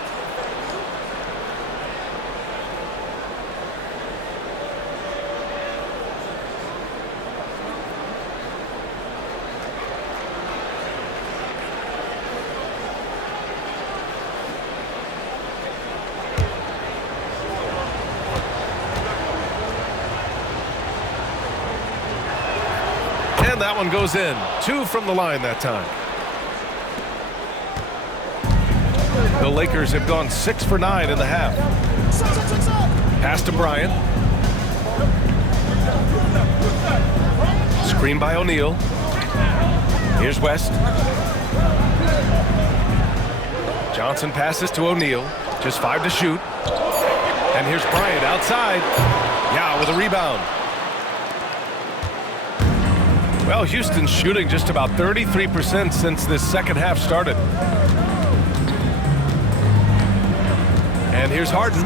And that one goes in. 2 from the line that time. The Lakers have gone 6 for 9 in the half. Pass to Bryant. Screen by O'Neal. Here's West. Johnson passes to O'Neal. Just 5 to shoot. And here's Bryant outside. Yeah, with a rebound. Well, Houston's shooting just about 33% since this second half started. And here's Harden.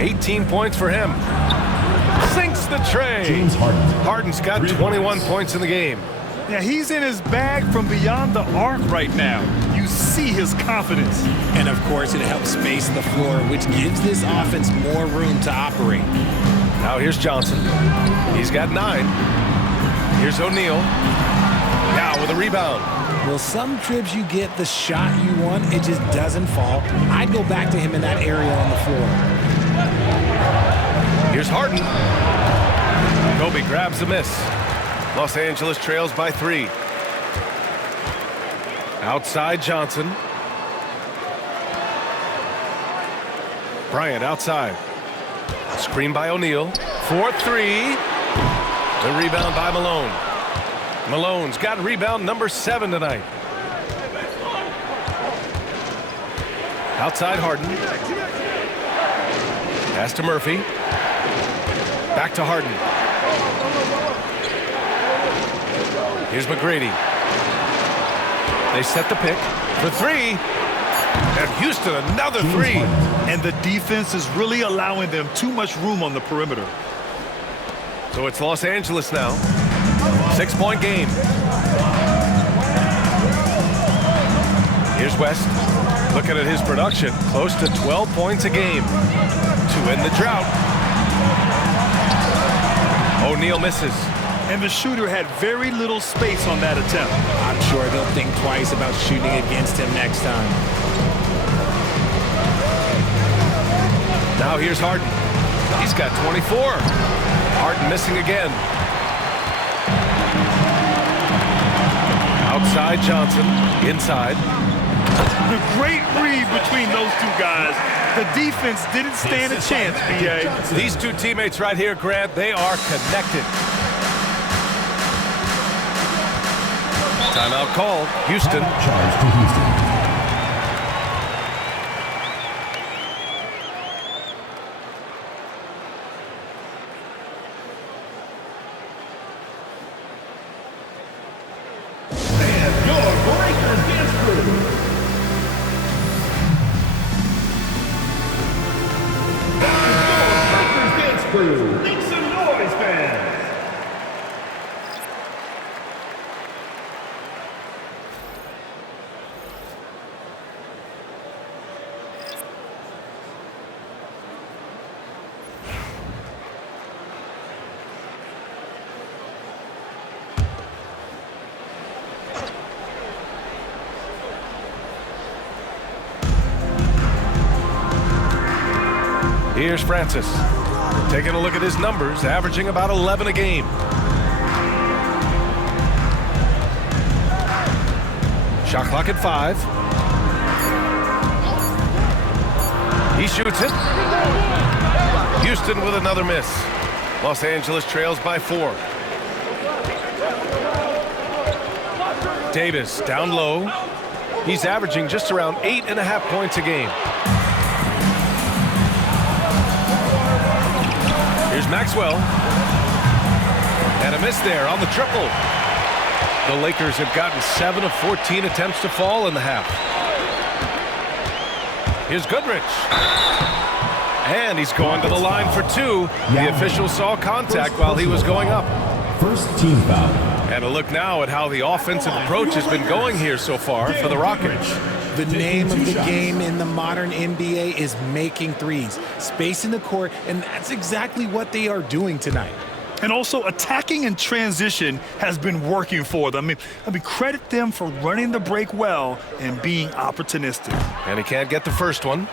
18 points for him. Sinks the tray. James Harden. Harden's got 21 points in the game. Yeah, he's in his bag from beyond the arc right now. You see his confidence. And of course, it helps space the floor, which gives this offense more room to operate. Now here's Johnson. He's got 9. Here's O'Neal. Now with a rebound. Well, some trips you get the shot you want, it just doesn't fall. I'd go back to him in that area on the floor. Here's Harden. Kobe grabs the miss. Los Angeles trails by 3. Outside Johnson. Bryant outside. Screen by O'Neal. 4-3. The rebound by Malone. Malone's got rebound number 7 tonight. Outside Harden. Pass to Murphy. Back to Harden. Here's McGrady. They set the pick for 3. And Houston another 3. And the defense is really allowing them too much room on the perimeter. So it's Los Angeles now. 6-point game. Here's West. Looking at his production, close to 12 points a game to end the drought. O'Neal misses. And the shooter had very little space on that attempt. I'm sure they'll think twice about shooting against him next time. Now here's Harden. He's got 24. Harden missing again. Outside Johnson. Inside. The great read between those two guys. The defense didn't stand a chance, B.A. These two teammates right here, Grant, they are connected. Timeout called. Houston. Charge to Houston. Make some noise, fans! Here's Francis. Taking a look at his numbers, averaging about 11 a game. Shot clock at 5. He shoots it. Houston with another miss. Los Angeles trails by 4. Davis down low. He's averaging just around 8.5 points a game. Here's Maxwell. And a miss there on the triple. The Lakers have gotten 7 of 14 attempts to fall in the half. Here's Goodrich. And he's going to the line for 2. The official saw contact while he was going up. First team foul. And a look now at how the offensive approach has been going here so far for the Rockets. The name of the game in the modern NBA is making threes, spacing the court, and that's exactly what they are doing tonight. And also attacking in transition has been working for them. I mean, credit them for running the break well and being opportunistic. And he can't get the first one.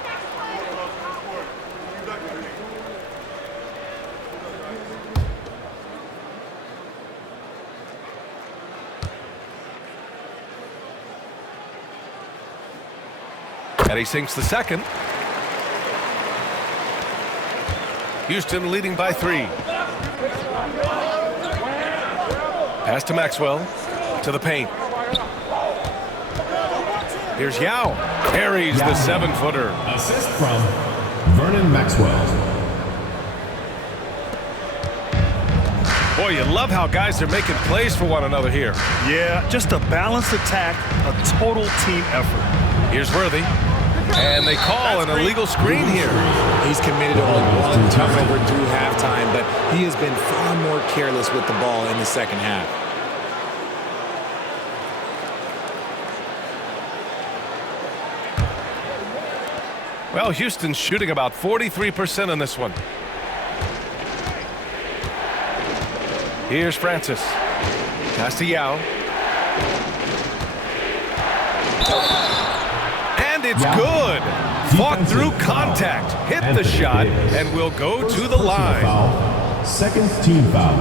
And he sinks the second. Houston leading by 3. Pass to Maxwell. To the paint. Here's Yao. Carries the 7-footer. Assist from Vernon Maxwell. Boy, you love how guys are making plays for one another here. Yeah, just a balanced attack, a total team effort. Here's Worthy. And they call an illegal screen here. He's committed only one turnover through halftime, but he has been far more careless with the ball in the second half. Well, Houston's shooting about 43% in this one. Here's Francis. Pass to Yao. And it's good. Fought through contact. Hit the shot and will go to the line. Second team foul.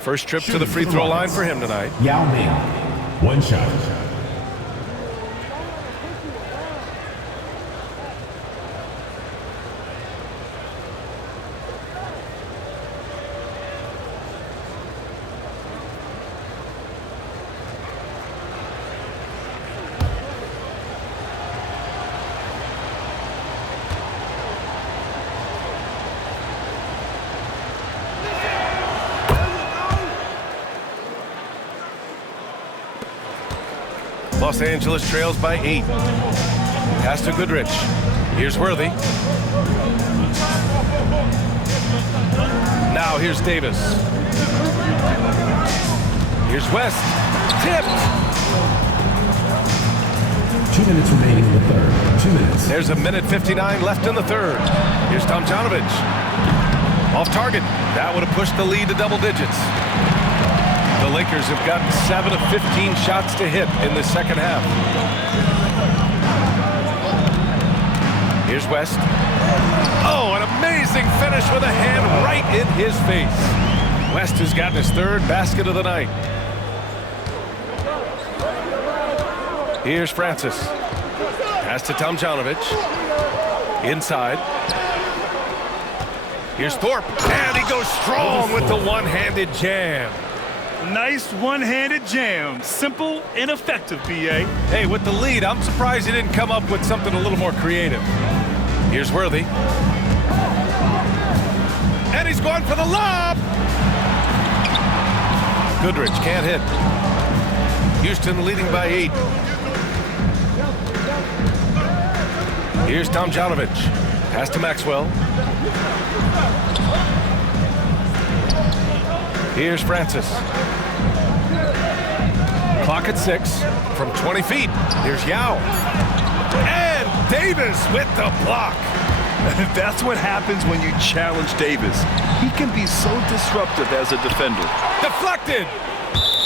First trip to the free throw line for him tonight. Yao Ming. One shot. Los Angeles trails by 8. Pass to Goodrich. Here's Worthy. Now here's Davis. Here's West. Tipped. 2 minutes remaining in the third. 2 minutes. There's a minute 59 left in the third. Here's Tomjanovich. Off target. That would have pushed the lead to double digits. The Lakers have gotten 7 of 15 shots to hit in the second half. Here's West. Oh, an amazing finish with a hand right in his face. West has gotten his third basket of the night. Here's Francis. Pass to Tomjanovich. Inside. Here's Thorpe. And he goes strong with the one-handed jam. Nice one-handed jam. Simple and effective, B.A. Hey, with the lead, I'm surprised he didn't come up with something a little more creative. Here's Worthy. And he's going for the lob. Goodrich can't hit. Houston leading by 8. Here's Tomjanovich. Pass to Maxwell. Here's Francis. Clock at 6 from 20 feet. Here's Yao. And Davis with the block. That's what happens when you challenge Davis. He can be so disruptive as a defender. Deflected.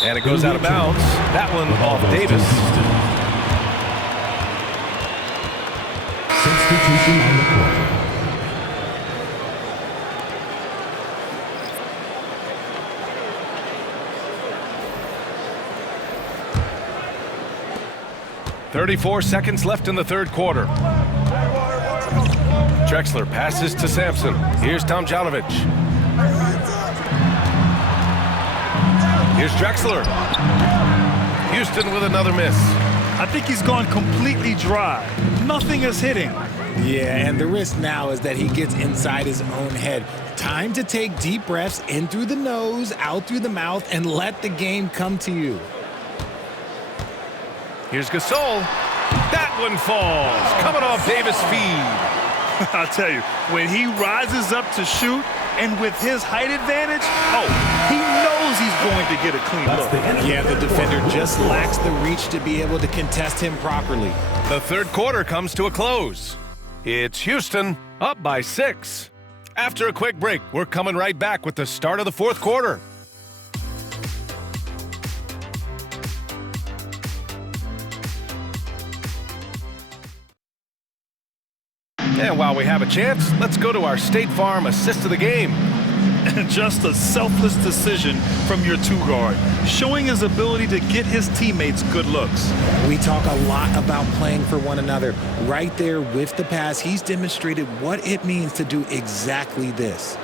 And it goes out of bounds. That one off Davis. Substitution on the court. .34 seconds left in the third quarter. Drexler passes to Sampson. Here's Tomjanovich. Here's Drexler. Houston with another miss. I think he's gone completely dry. Nothing is hitting. Yeah, and the risk now is that he gets inside his own head. Time to take deep breaths in through the nose, out through the mouth, and let the game come to you. Here's Gasol. That one falls. Coming off Davis' feed. I'll tell you, when he rises up to shoot, and with his height advantage, he knows he's going to get a clean look. Yeah, the defender just lacks the reach to be able to contest him properly. The third quarter comes to a close. It's Houston up by 6. After a quick break, we're coming right back with the start of the fourth quarter. And while we have a chance, let's go to our State Farm assist of the game. Just a selfless decision from your two-guard, showing his ability to get his teammates good looks. We talk a lot about playing for one another. Right there with the pass, he's demonstrated what it means to do exactly this.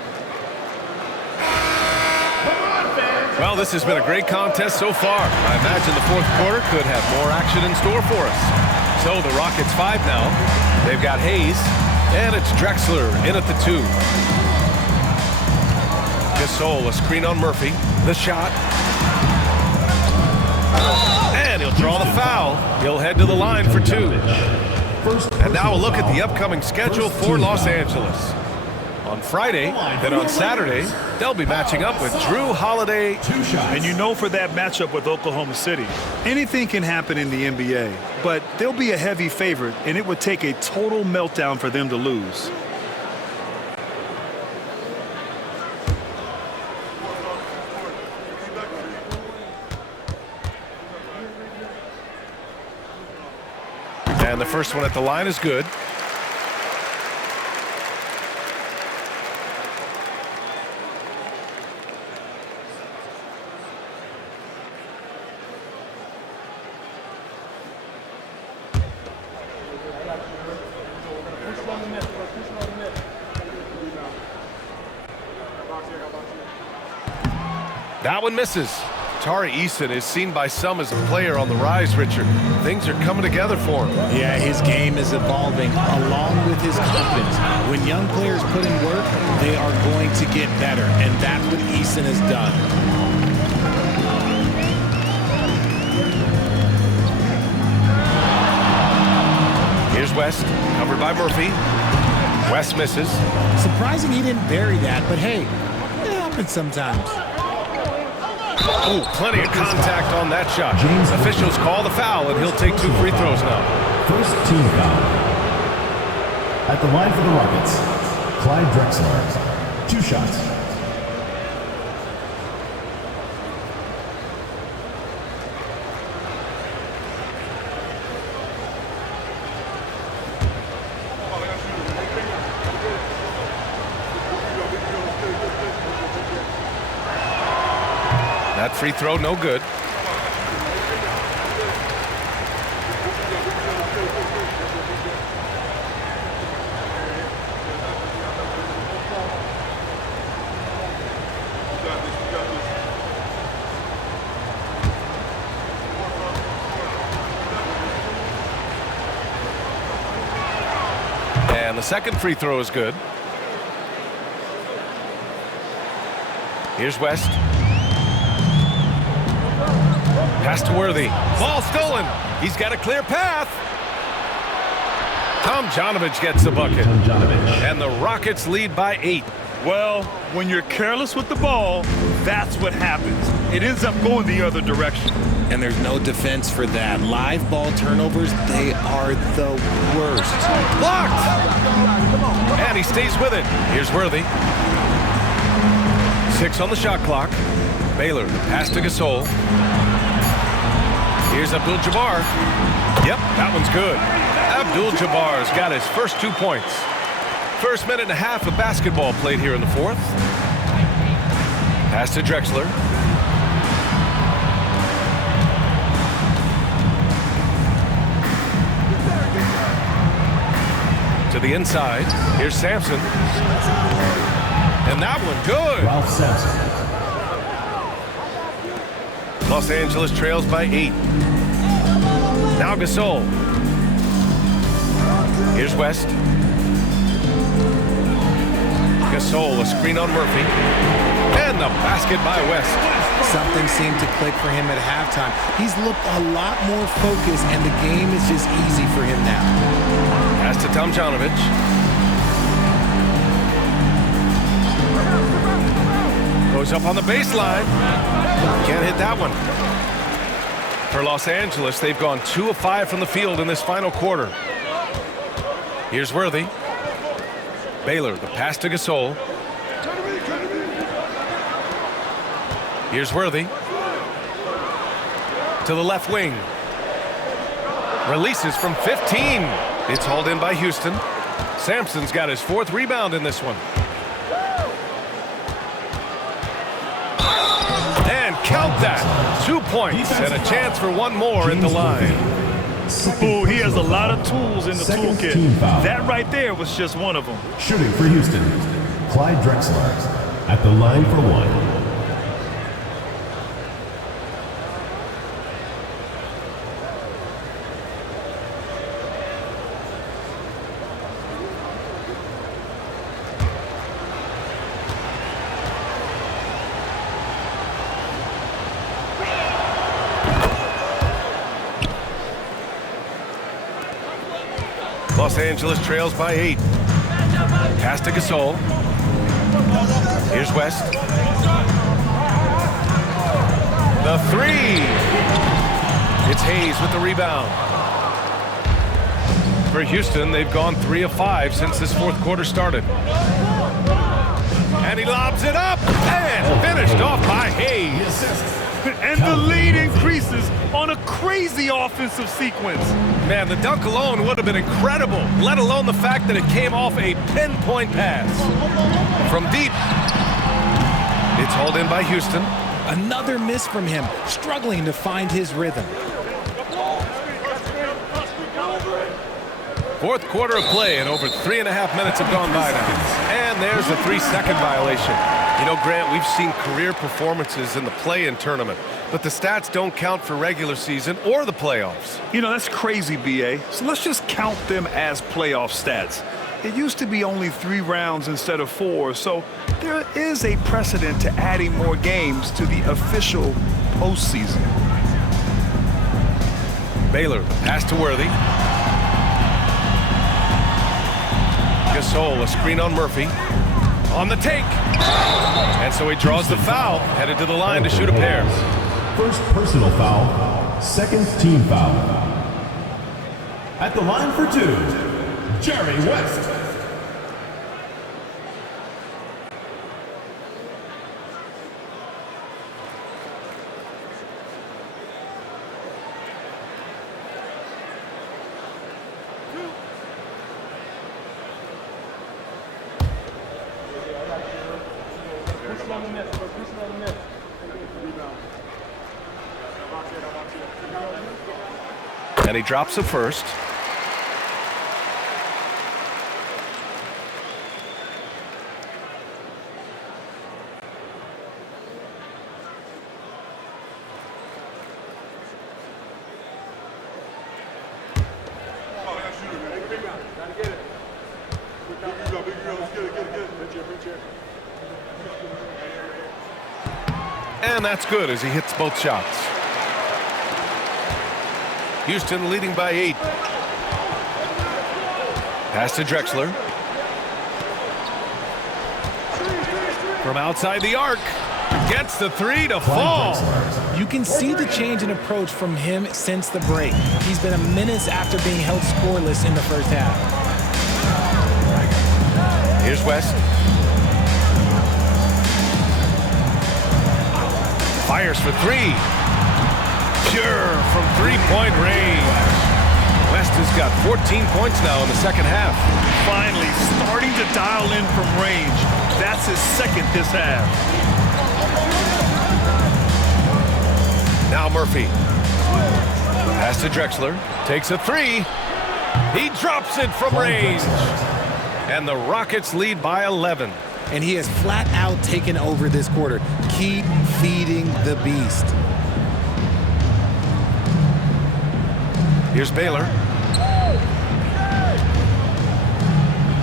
Well, this has been a great contest so far. I imagine the fourth quarter could have more action in store for us. So the Rockets 5 now. They've got Hayes, and it's Drexler in at the 2. Gasol, a screen on Murphy. The shot. And he'll draw the foul. He'll head to the line for 2. And now a look at the upcoming schedule for Los Angeles. on Friday. Then on Saturday, they'll be matching up with Drew Holiday. And you know, for that matchup with Oklahoma City, anything can happen in the NBA, but they'll be a heavy favorite, and it would take a total meltdown for them to lose. And the first one at the line is good. That one misses. Tari Eason is seen by some as a player on the rise, Richard. Things are coming together for him. Yeah, his game is evolving along with his confidence. When young players put in work, they are going to get better, and that's what Eason has done. Here's West, covered by Murphy. West misses. Surprising he didn't bury that, but hey, it happens sometimes. Oh, plenty of contact on that shot. Officials call the foul, and he'll take 2 free throws now. First team foul. At the line for the Rockets, Clyde Drexler. 2 shots. That free throw, no good. And the second free throw is good. Here's West. Pass to Worthy. Ball stolen. He's got a clear path. Tomjanovich gets the bucket. And the Rockets lead by 8. Well, when you're careless with the ball, that's what happens. It ends up going the other direction. And there's no defense for that. Live ball turnovers, they are the worst. Blocked! And he stays with it. Here's Worthy. 6 on the shot clock. Baylor, pass to Gasol. Here's Abdul-Jabbar. Yep, that one's good. Abdul-Jabbar's got his first 2 points. First minute and a half of basketball played here in the 4th. Pass to Drexler. To the inside. Here's Sampson. And that one good. Ralph Sampson. Los Angeles trails by 8. Now Gasol. Here's West. Gasol, a screen on Murphy. And the basket by West. Something seemed to click for him at halftime. He's looked a lot more focused, and the game is just easy for him now. Pass to Tomjanovich. Goes up on the baseline. Can't hit that one. For Los Angeles, they've gone 2 of 5 from the field in this final quarter. Here's Worthy. Baylor, the pass to Gasol. Here's Worthy. To the left wing. Releases from 15. It's hauled in by Houston. Sampson's got his 4th rebound in this one. And count that. 2 points and a chance for one more at the line. Ooh, he has a lot of tools in the toolkit. That right there was just one of them. Shooting for Houston, Clyde Drexler. At the line for 1. Los Angeles trails by 8. Pass to Gasol. Here's West. The three. It's Hayes with the rebound. For Houston, they've gone 3 of 5 since this fourth quarter started. And he lobs it up and finished off by Hayes. And the lead increases on a crazy offensive sequence. Man, the dunk alone would have been incredible, let alone the fact that it came off a pinpoint pass. From deep, it's hauled in by Houston. Another miss from him, struggling to find his rhythm. Fourth quarter of play, and over 3.5 minutes have gone by now. And there's a 3-second violation. You know, Grant, we've seen career performances in the play-in tournament, but the stats don't count for regular season or the playoffs. You know, that's crazy, B.A. So let's just count them as playoff stats. It used to be only 3 rounds instead of 4, so there is a precedent to adding more games to the official postseason. Baylor, pass to Worthy. Gasol, a screen on Murphy. On the take. And so he draws the foul, headed to the line to shoot a pair. First personal foul, second team foul. At the line for 2, Jerry West. And he drops it first. And that's good as he hits both shots. Houston leading by 8. Pass to Drexler. From outside the arc. Gets the 3 to fall. You can see the change in approach from him since the break. He's been a menace after being held scoreless in the first half. Here's West. Fires for 3. Pure from 3-point range. West has got 14 points now in the second half. Finally starting to dial in from range. That's his second this half. Now Murphy. Pass to Drexler. Takes a 3. He drops it from range. And the Rockets lead by 11. And he has flat out taken over this quarter. Keep feeding the beast. Here's Baylor.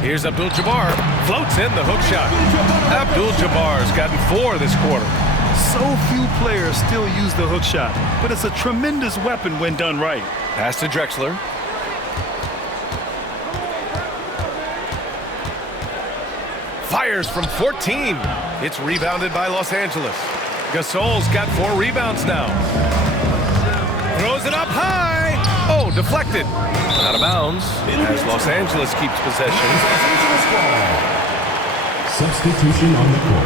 Here's Abdul-Jabbar. Floats in the hook shot. Abdul-Jabbar's gotten 4 this quarter. So few players still use the hook shot, but it's a tremendous weapon when done right. Pass to Drexler. Fires from 14. It's rebounded by Los Angeles. Gasol's got 4 rebounds now. Throws it up high. Oh, deflected. Out of bounds as Los Angeles keeps possession. Substitution on the court.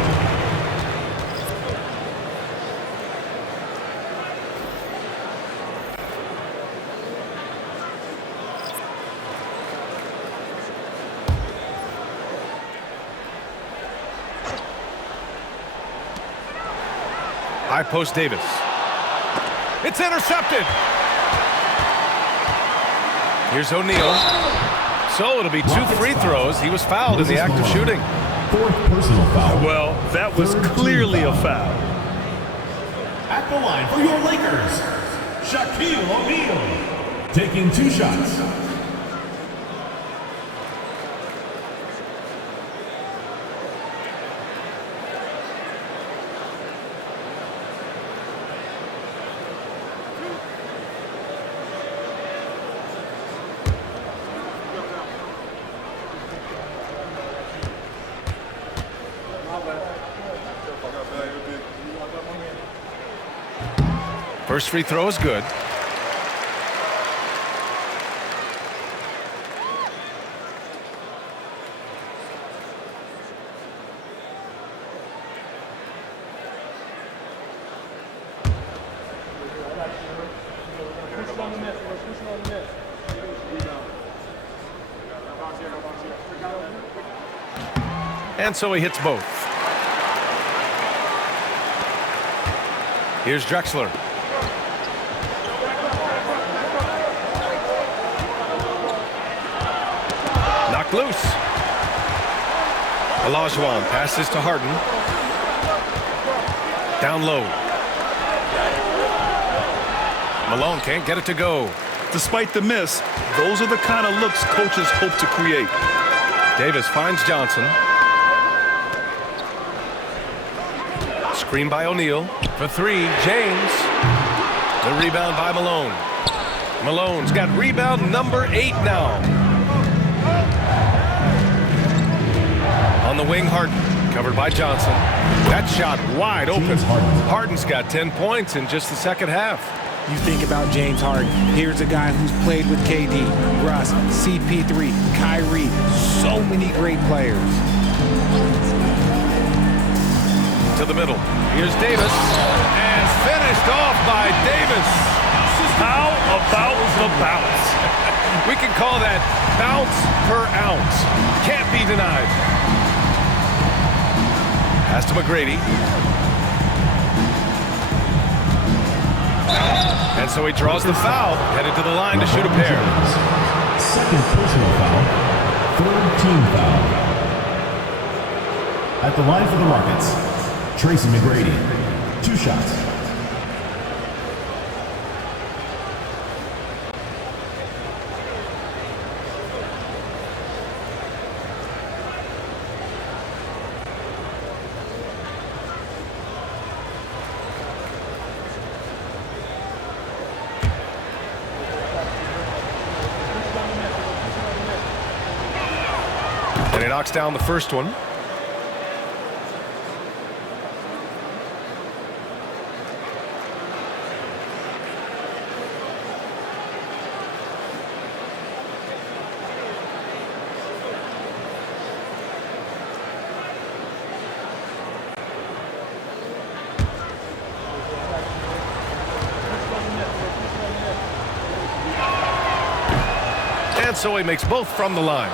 High post Davis. It's intercepted. Here's O'Neal. So it'll be 2 free throws. He was fouled in the act of shooting. Fourth personal foul. Well, that was clearly a foul. At the line for your Lakers, Shaquille O'Neal. Taking 2 shots. First free throw is good. And so he hits both. Here's Drexler. Knocked loose. Olajuwon passes to Harden. Down low. Malone can't get it to go. Despite the miss, those are the kind of looks coaches hope to create. Davis finds Johnson. Screen by O'Neal. For three, James. The rebound by Malone. Malone's got rebound number 8 now. On the wing, Harden. Covered by Johnson. That shot wide open. Harden's got 10 points in just the second half. You think about James Harden. Here's a guy who's played with KD, Russ, CP3, Kyrie. So many great players. To the middle. Here's Davis. And finished off by Davis. How about the bounce? We can call that bounce per ounce. Can't be denied. Pass to McGrady. And so he draws the foul, headed to the line to shoot a pair. Second personal foul, third team foul. At the line for the Rockets, Tracy McGrady, 2 shots. And he knocks down the first one. And so he makes both from the line.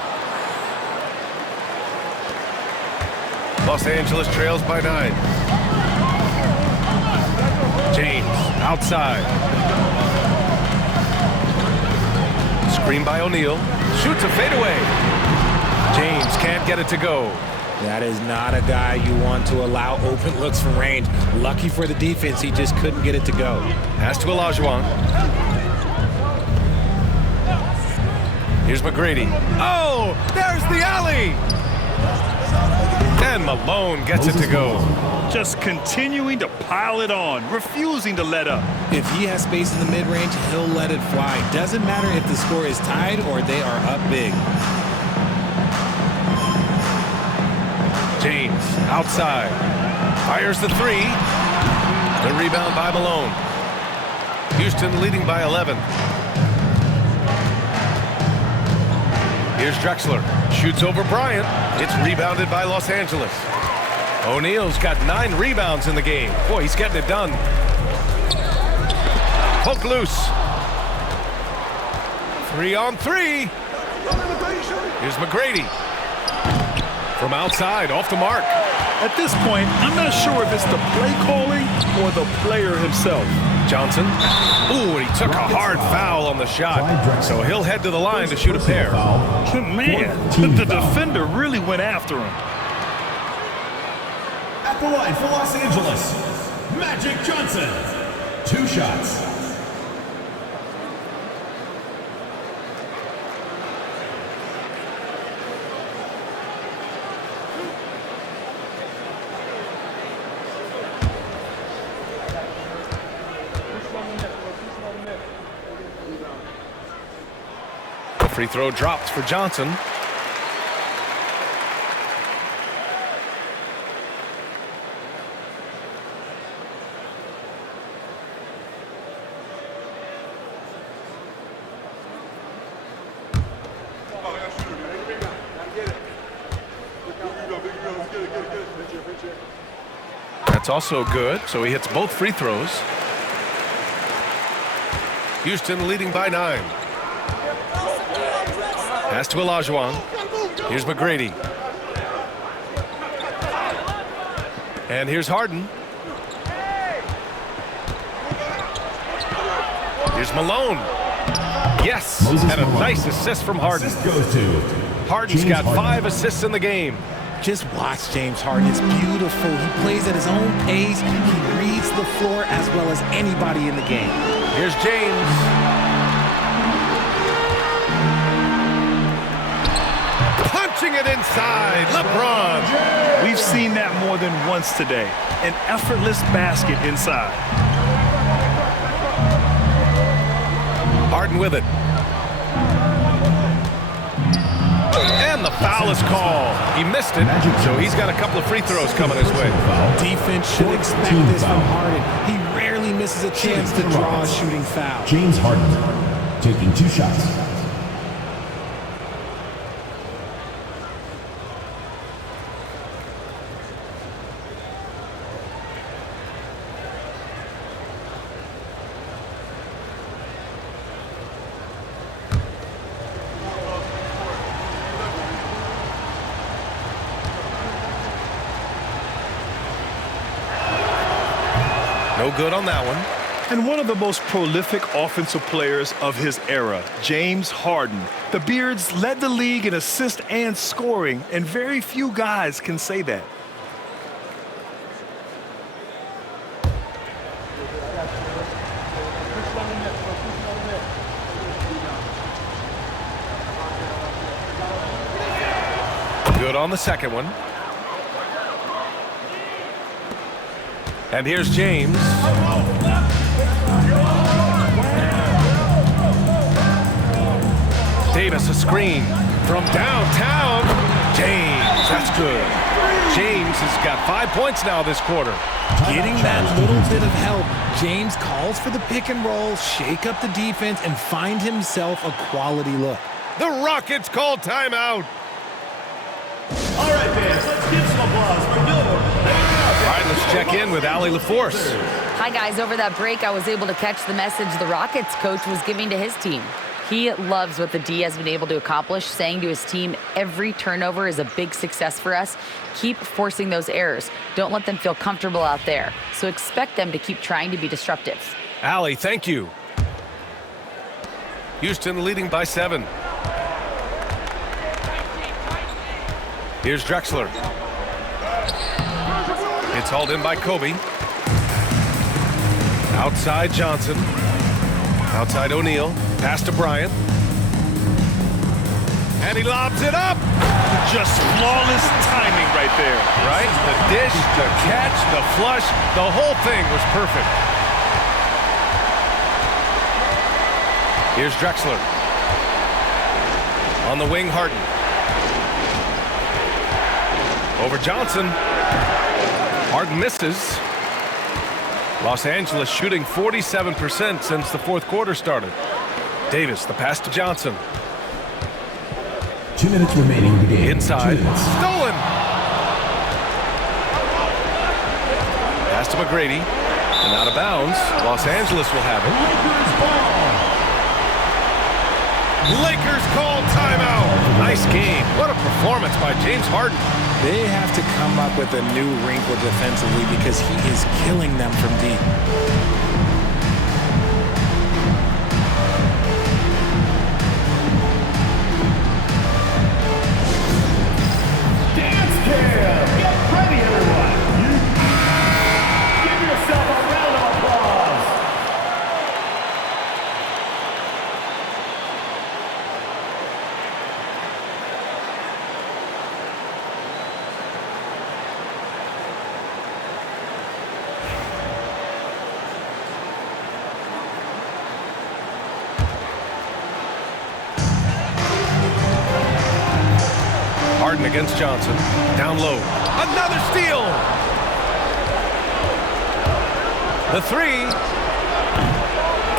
Los Angeles trails by 9. James outside. Screen by O'Neal. Shoots a fadeaway. James can't get it to go. That is not a guy you want to allow open looks from range. Lucky for the defense, he just couldn't get it to go. Pass to Olajuwon. Here's McGrady. Oh, there's the alley. And Malone gets it to go. Just continuing to pile it on, refusing to let up. If he has space in the mid-range, he'll let it fly. Doesn't matter if the score is tied or they are up big. James outside. Fires the 3. The rebound by Malone. Houston leading by 11. Here's Drexler. Shoots over Bryant. It's rebounded by Los Angeles. O'Neal's got 9 rebounds in the game. Boy, he's getting it done. Poke loose. 3-on-3. Here's McGrady. From outside, off the mark. At this point, I'm not sure if it's the play calling or the player himself. Johnson. Ooh, and he took a hard foul on the shot. So he'll head to the line to shoot a pair. Man, the defender really went after him. At the line for Los Angeles, Magic Johnson, 2 shots. Free throw dropped for Johnson. That's also good, so he hits both free throws. Houston leading by 9. Pass to Olajuwon. Here's McGrady. And here's Harden. Here's Malone. Yes, and a nice assist from Harden. Harden's got 5 assists in the game. Just watch James Harden. It's beautiful. He plays at his own pace. He reads the floor as well as anybody in the game. Here's James. Punching it inside. LeBron. We've seen that more than once today. An effortless basket inside. Harden with it. And the foul is called. He missed it, so he's got a couple of free throws coming his way. Defense should expect this from Harden. He rarely misses a chance to draw a shooting foul. James Harden taking 2 shots. No good on that one. And one of the most prolific offensive players of his era, James Harden. The Beards led the league in assists and scoring, and very few guys can say that. Good on the second one. And here's James. Davis a screen from downtown. James, that's good. James has got 5 points now this quarter. Getting that little bit of help. James calls for the pick and roll, shake up the defense, and find himself a quality look. The Rockets call timeout. All right, fans, let's give some applause for Bill. All right, let's check in with Allie LaForce. Hi, guys. Over that break, I was able to catch the message the Rockets coach was giving to his team. He loves what the D has been able to accomplish, saying to his team, every turnover is a big success for us. Keep forcing those errors. Don't let them feel comfortable out there. So expect them to keep trying to be disruptive. Allie, thank you. Houston leading by 7. Here's Drexler. It's hauled in by Kobe. Outside Johnson. Outside O'Neal. Pass to Bryant. And he lobs it up. Just flawless timing right there. Right? The dish, the catch, the flush, the whole thing was perfect. Here's Drexler. On the wing, Harden. Over Johnson. Harden misses. Los Angeles shooting 47% since the fourth quarter started. Davis, the pass to Johnson. 2 minutes remaining in the game. Inside. Stolen. Pass to McGrady. And out of bounds. Los Angeles will have it. Lakers call timeout. Nice game. What a performance by James Harden. They have to come up with a new wrinkle defensively because he is killing them from deep. Dance cam! Get ready, everyone! Give yourself a round of applause! Harden against Johnson. Down low. Another steal. The three.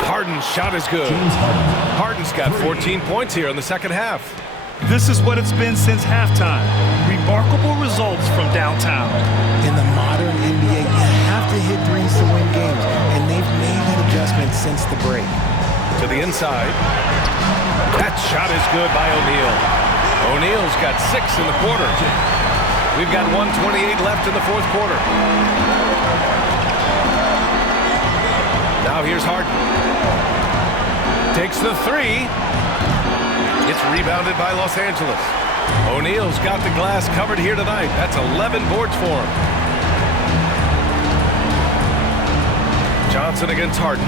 Harden's shot is good. Harden's got 14 points here in the second half. This is what it's been since halftime. Remarkable results from downtown. In the modern NBA, since the break. To the inside. That shot is good by O'Neal. O'Neal's got 6 in the quarter. We've got 1:28 left in the fourth quarter. Now here's Harden. Takes the 3. It's rebounded by Los Angeles. O'Neal's got the glass covered here tonight. That's 11 boards for him. Johnson against Harden.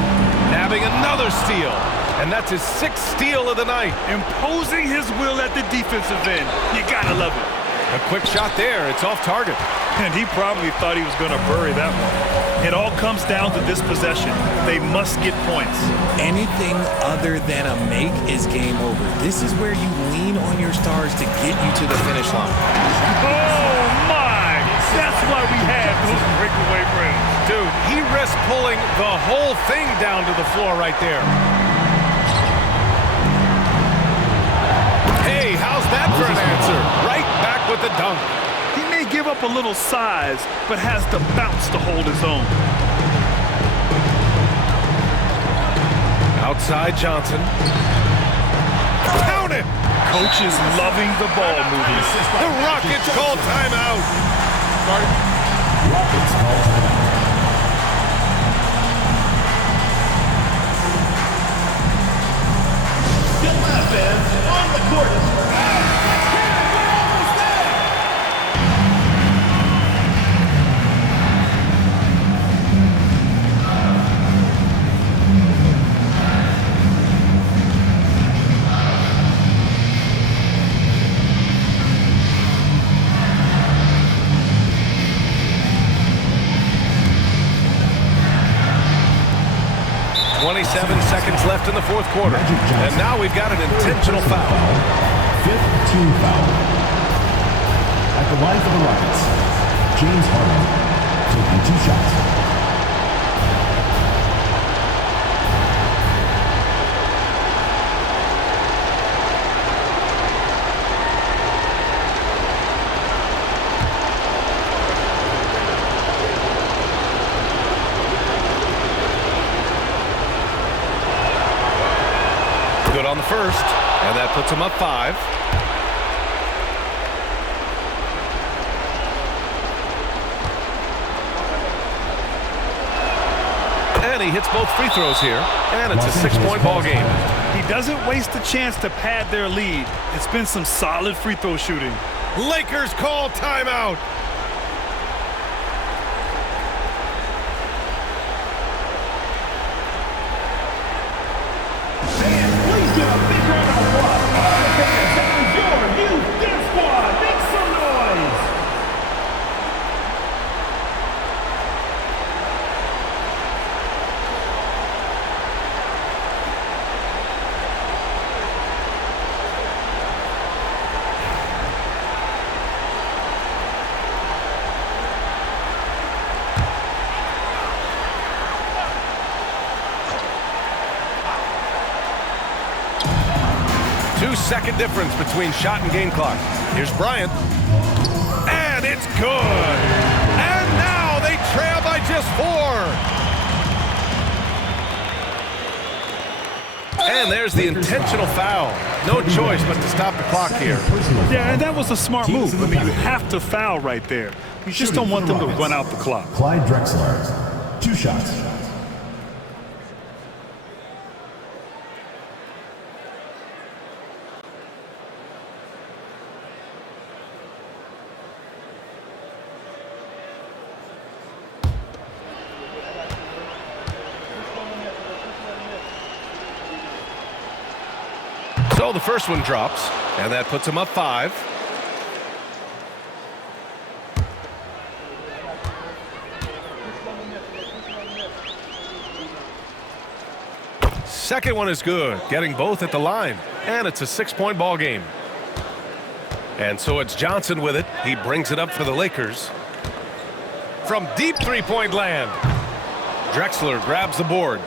Nabbing another steal. And that's his 6th steal of the night. Imposing his will at the defensive end. You gotta love it. A quick shot there. It's off target. And he probably thought he was going to bury that one. It all comes down to this possession. They must get points. Anything other than a make is game over. This is where you lean on your stars to get you to the finish line. Oh, my! That's why we have those breakaway rims. Dude, he risks pulling the whole thing down to the floor right there. Hey, how's that for an answer? Right back with the dunk. He may give up a little size, but has the bounce to hold his own. Outside Johnson. Count it! Coach is loving the ball movement. The Rockets call timeout. Rockets call timeout. Still offense on the court. 27 seconds left in the fourth quarter. And now we've got an intentional foul. 5th team foul. At the line for the Rockets, James Harden taking 2 shots. Good on the first, and that puts him up 5. And he hits both free throws here, and it's a 6-point ball game. He doesn't waste a chance to pad their lead. It's been some solid free throw shooting. Lakers call timeout. Please give a big round of applause. All the fans, that is your new dance squad. Make some noise. Two-second difference between shot and game clock. Here's Bryant. And it's good. And now they trail by just 4. And there's the intentional foul. No choice but to stop the clock here. Yeah, and that was a smart move. I mean, you have to foul right there. You just don't want them to run out the clock. Clyde Drexler, 2 shots. So the first one drops, and that puts him up 5. Second one is good, getting both at the line, and it's a 6-point ball game. And so it's Johnson with it. He brings it up for the Lakers. From deep three-point land, Drexler grabs the board.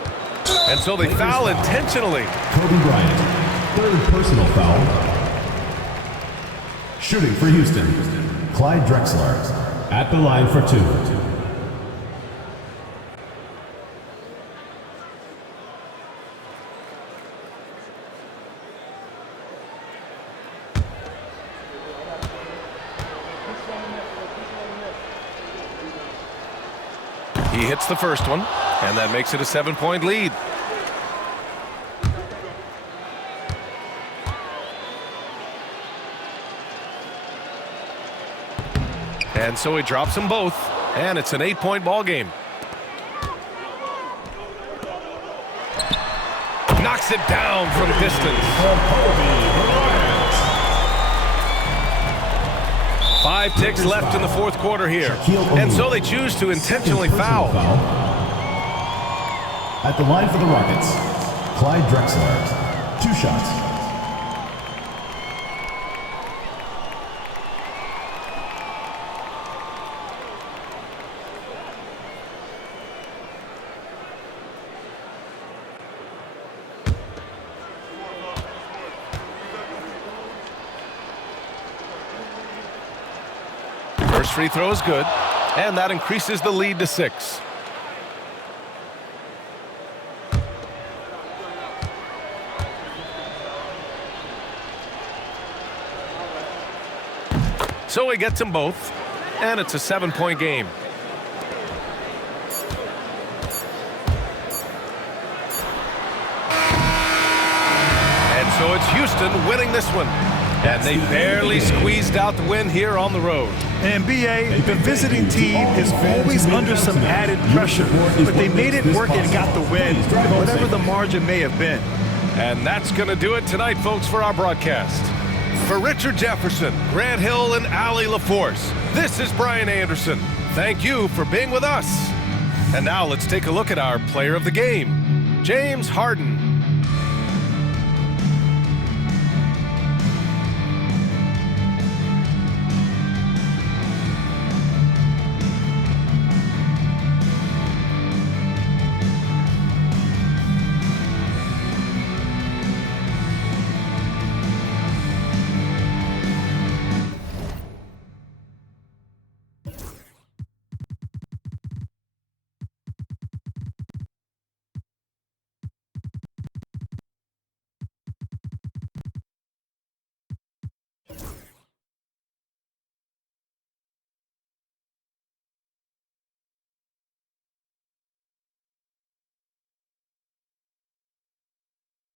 And so they foul intentionally. Kobe Bryant. 3rd personal foul. Shooting for Houston, Clyde Drexler at the line for 2. He hits the first one, and that makes it a 7-point lead. And so he drops them both, and it's an 8-point ball game. Knocks it down from distance. 5 ticks left in the fourth quarter here. And so they choose to intentionally foul. At the line for the Rockets, Clyde Drexler. 2 shots. First free throw is good, and that increases the lead to 6. So he gets them both, and it's a 7-point game. And so it's Houston winning this one. And they barely squeezed out the win here on the road. And BA, the visiting team is always under some added pressure, but they made it work and got the win, whatever the margin may have been. And that's going to do it tonight, folks, for our broadcast. For Richard Jefferson, Grant Hill, and Allie LaForce, this is Brian Anderson. Thank you for being with us. And now let's take a look at our player of the game, James Harden.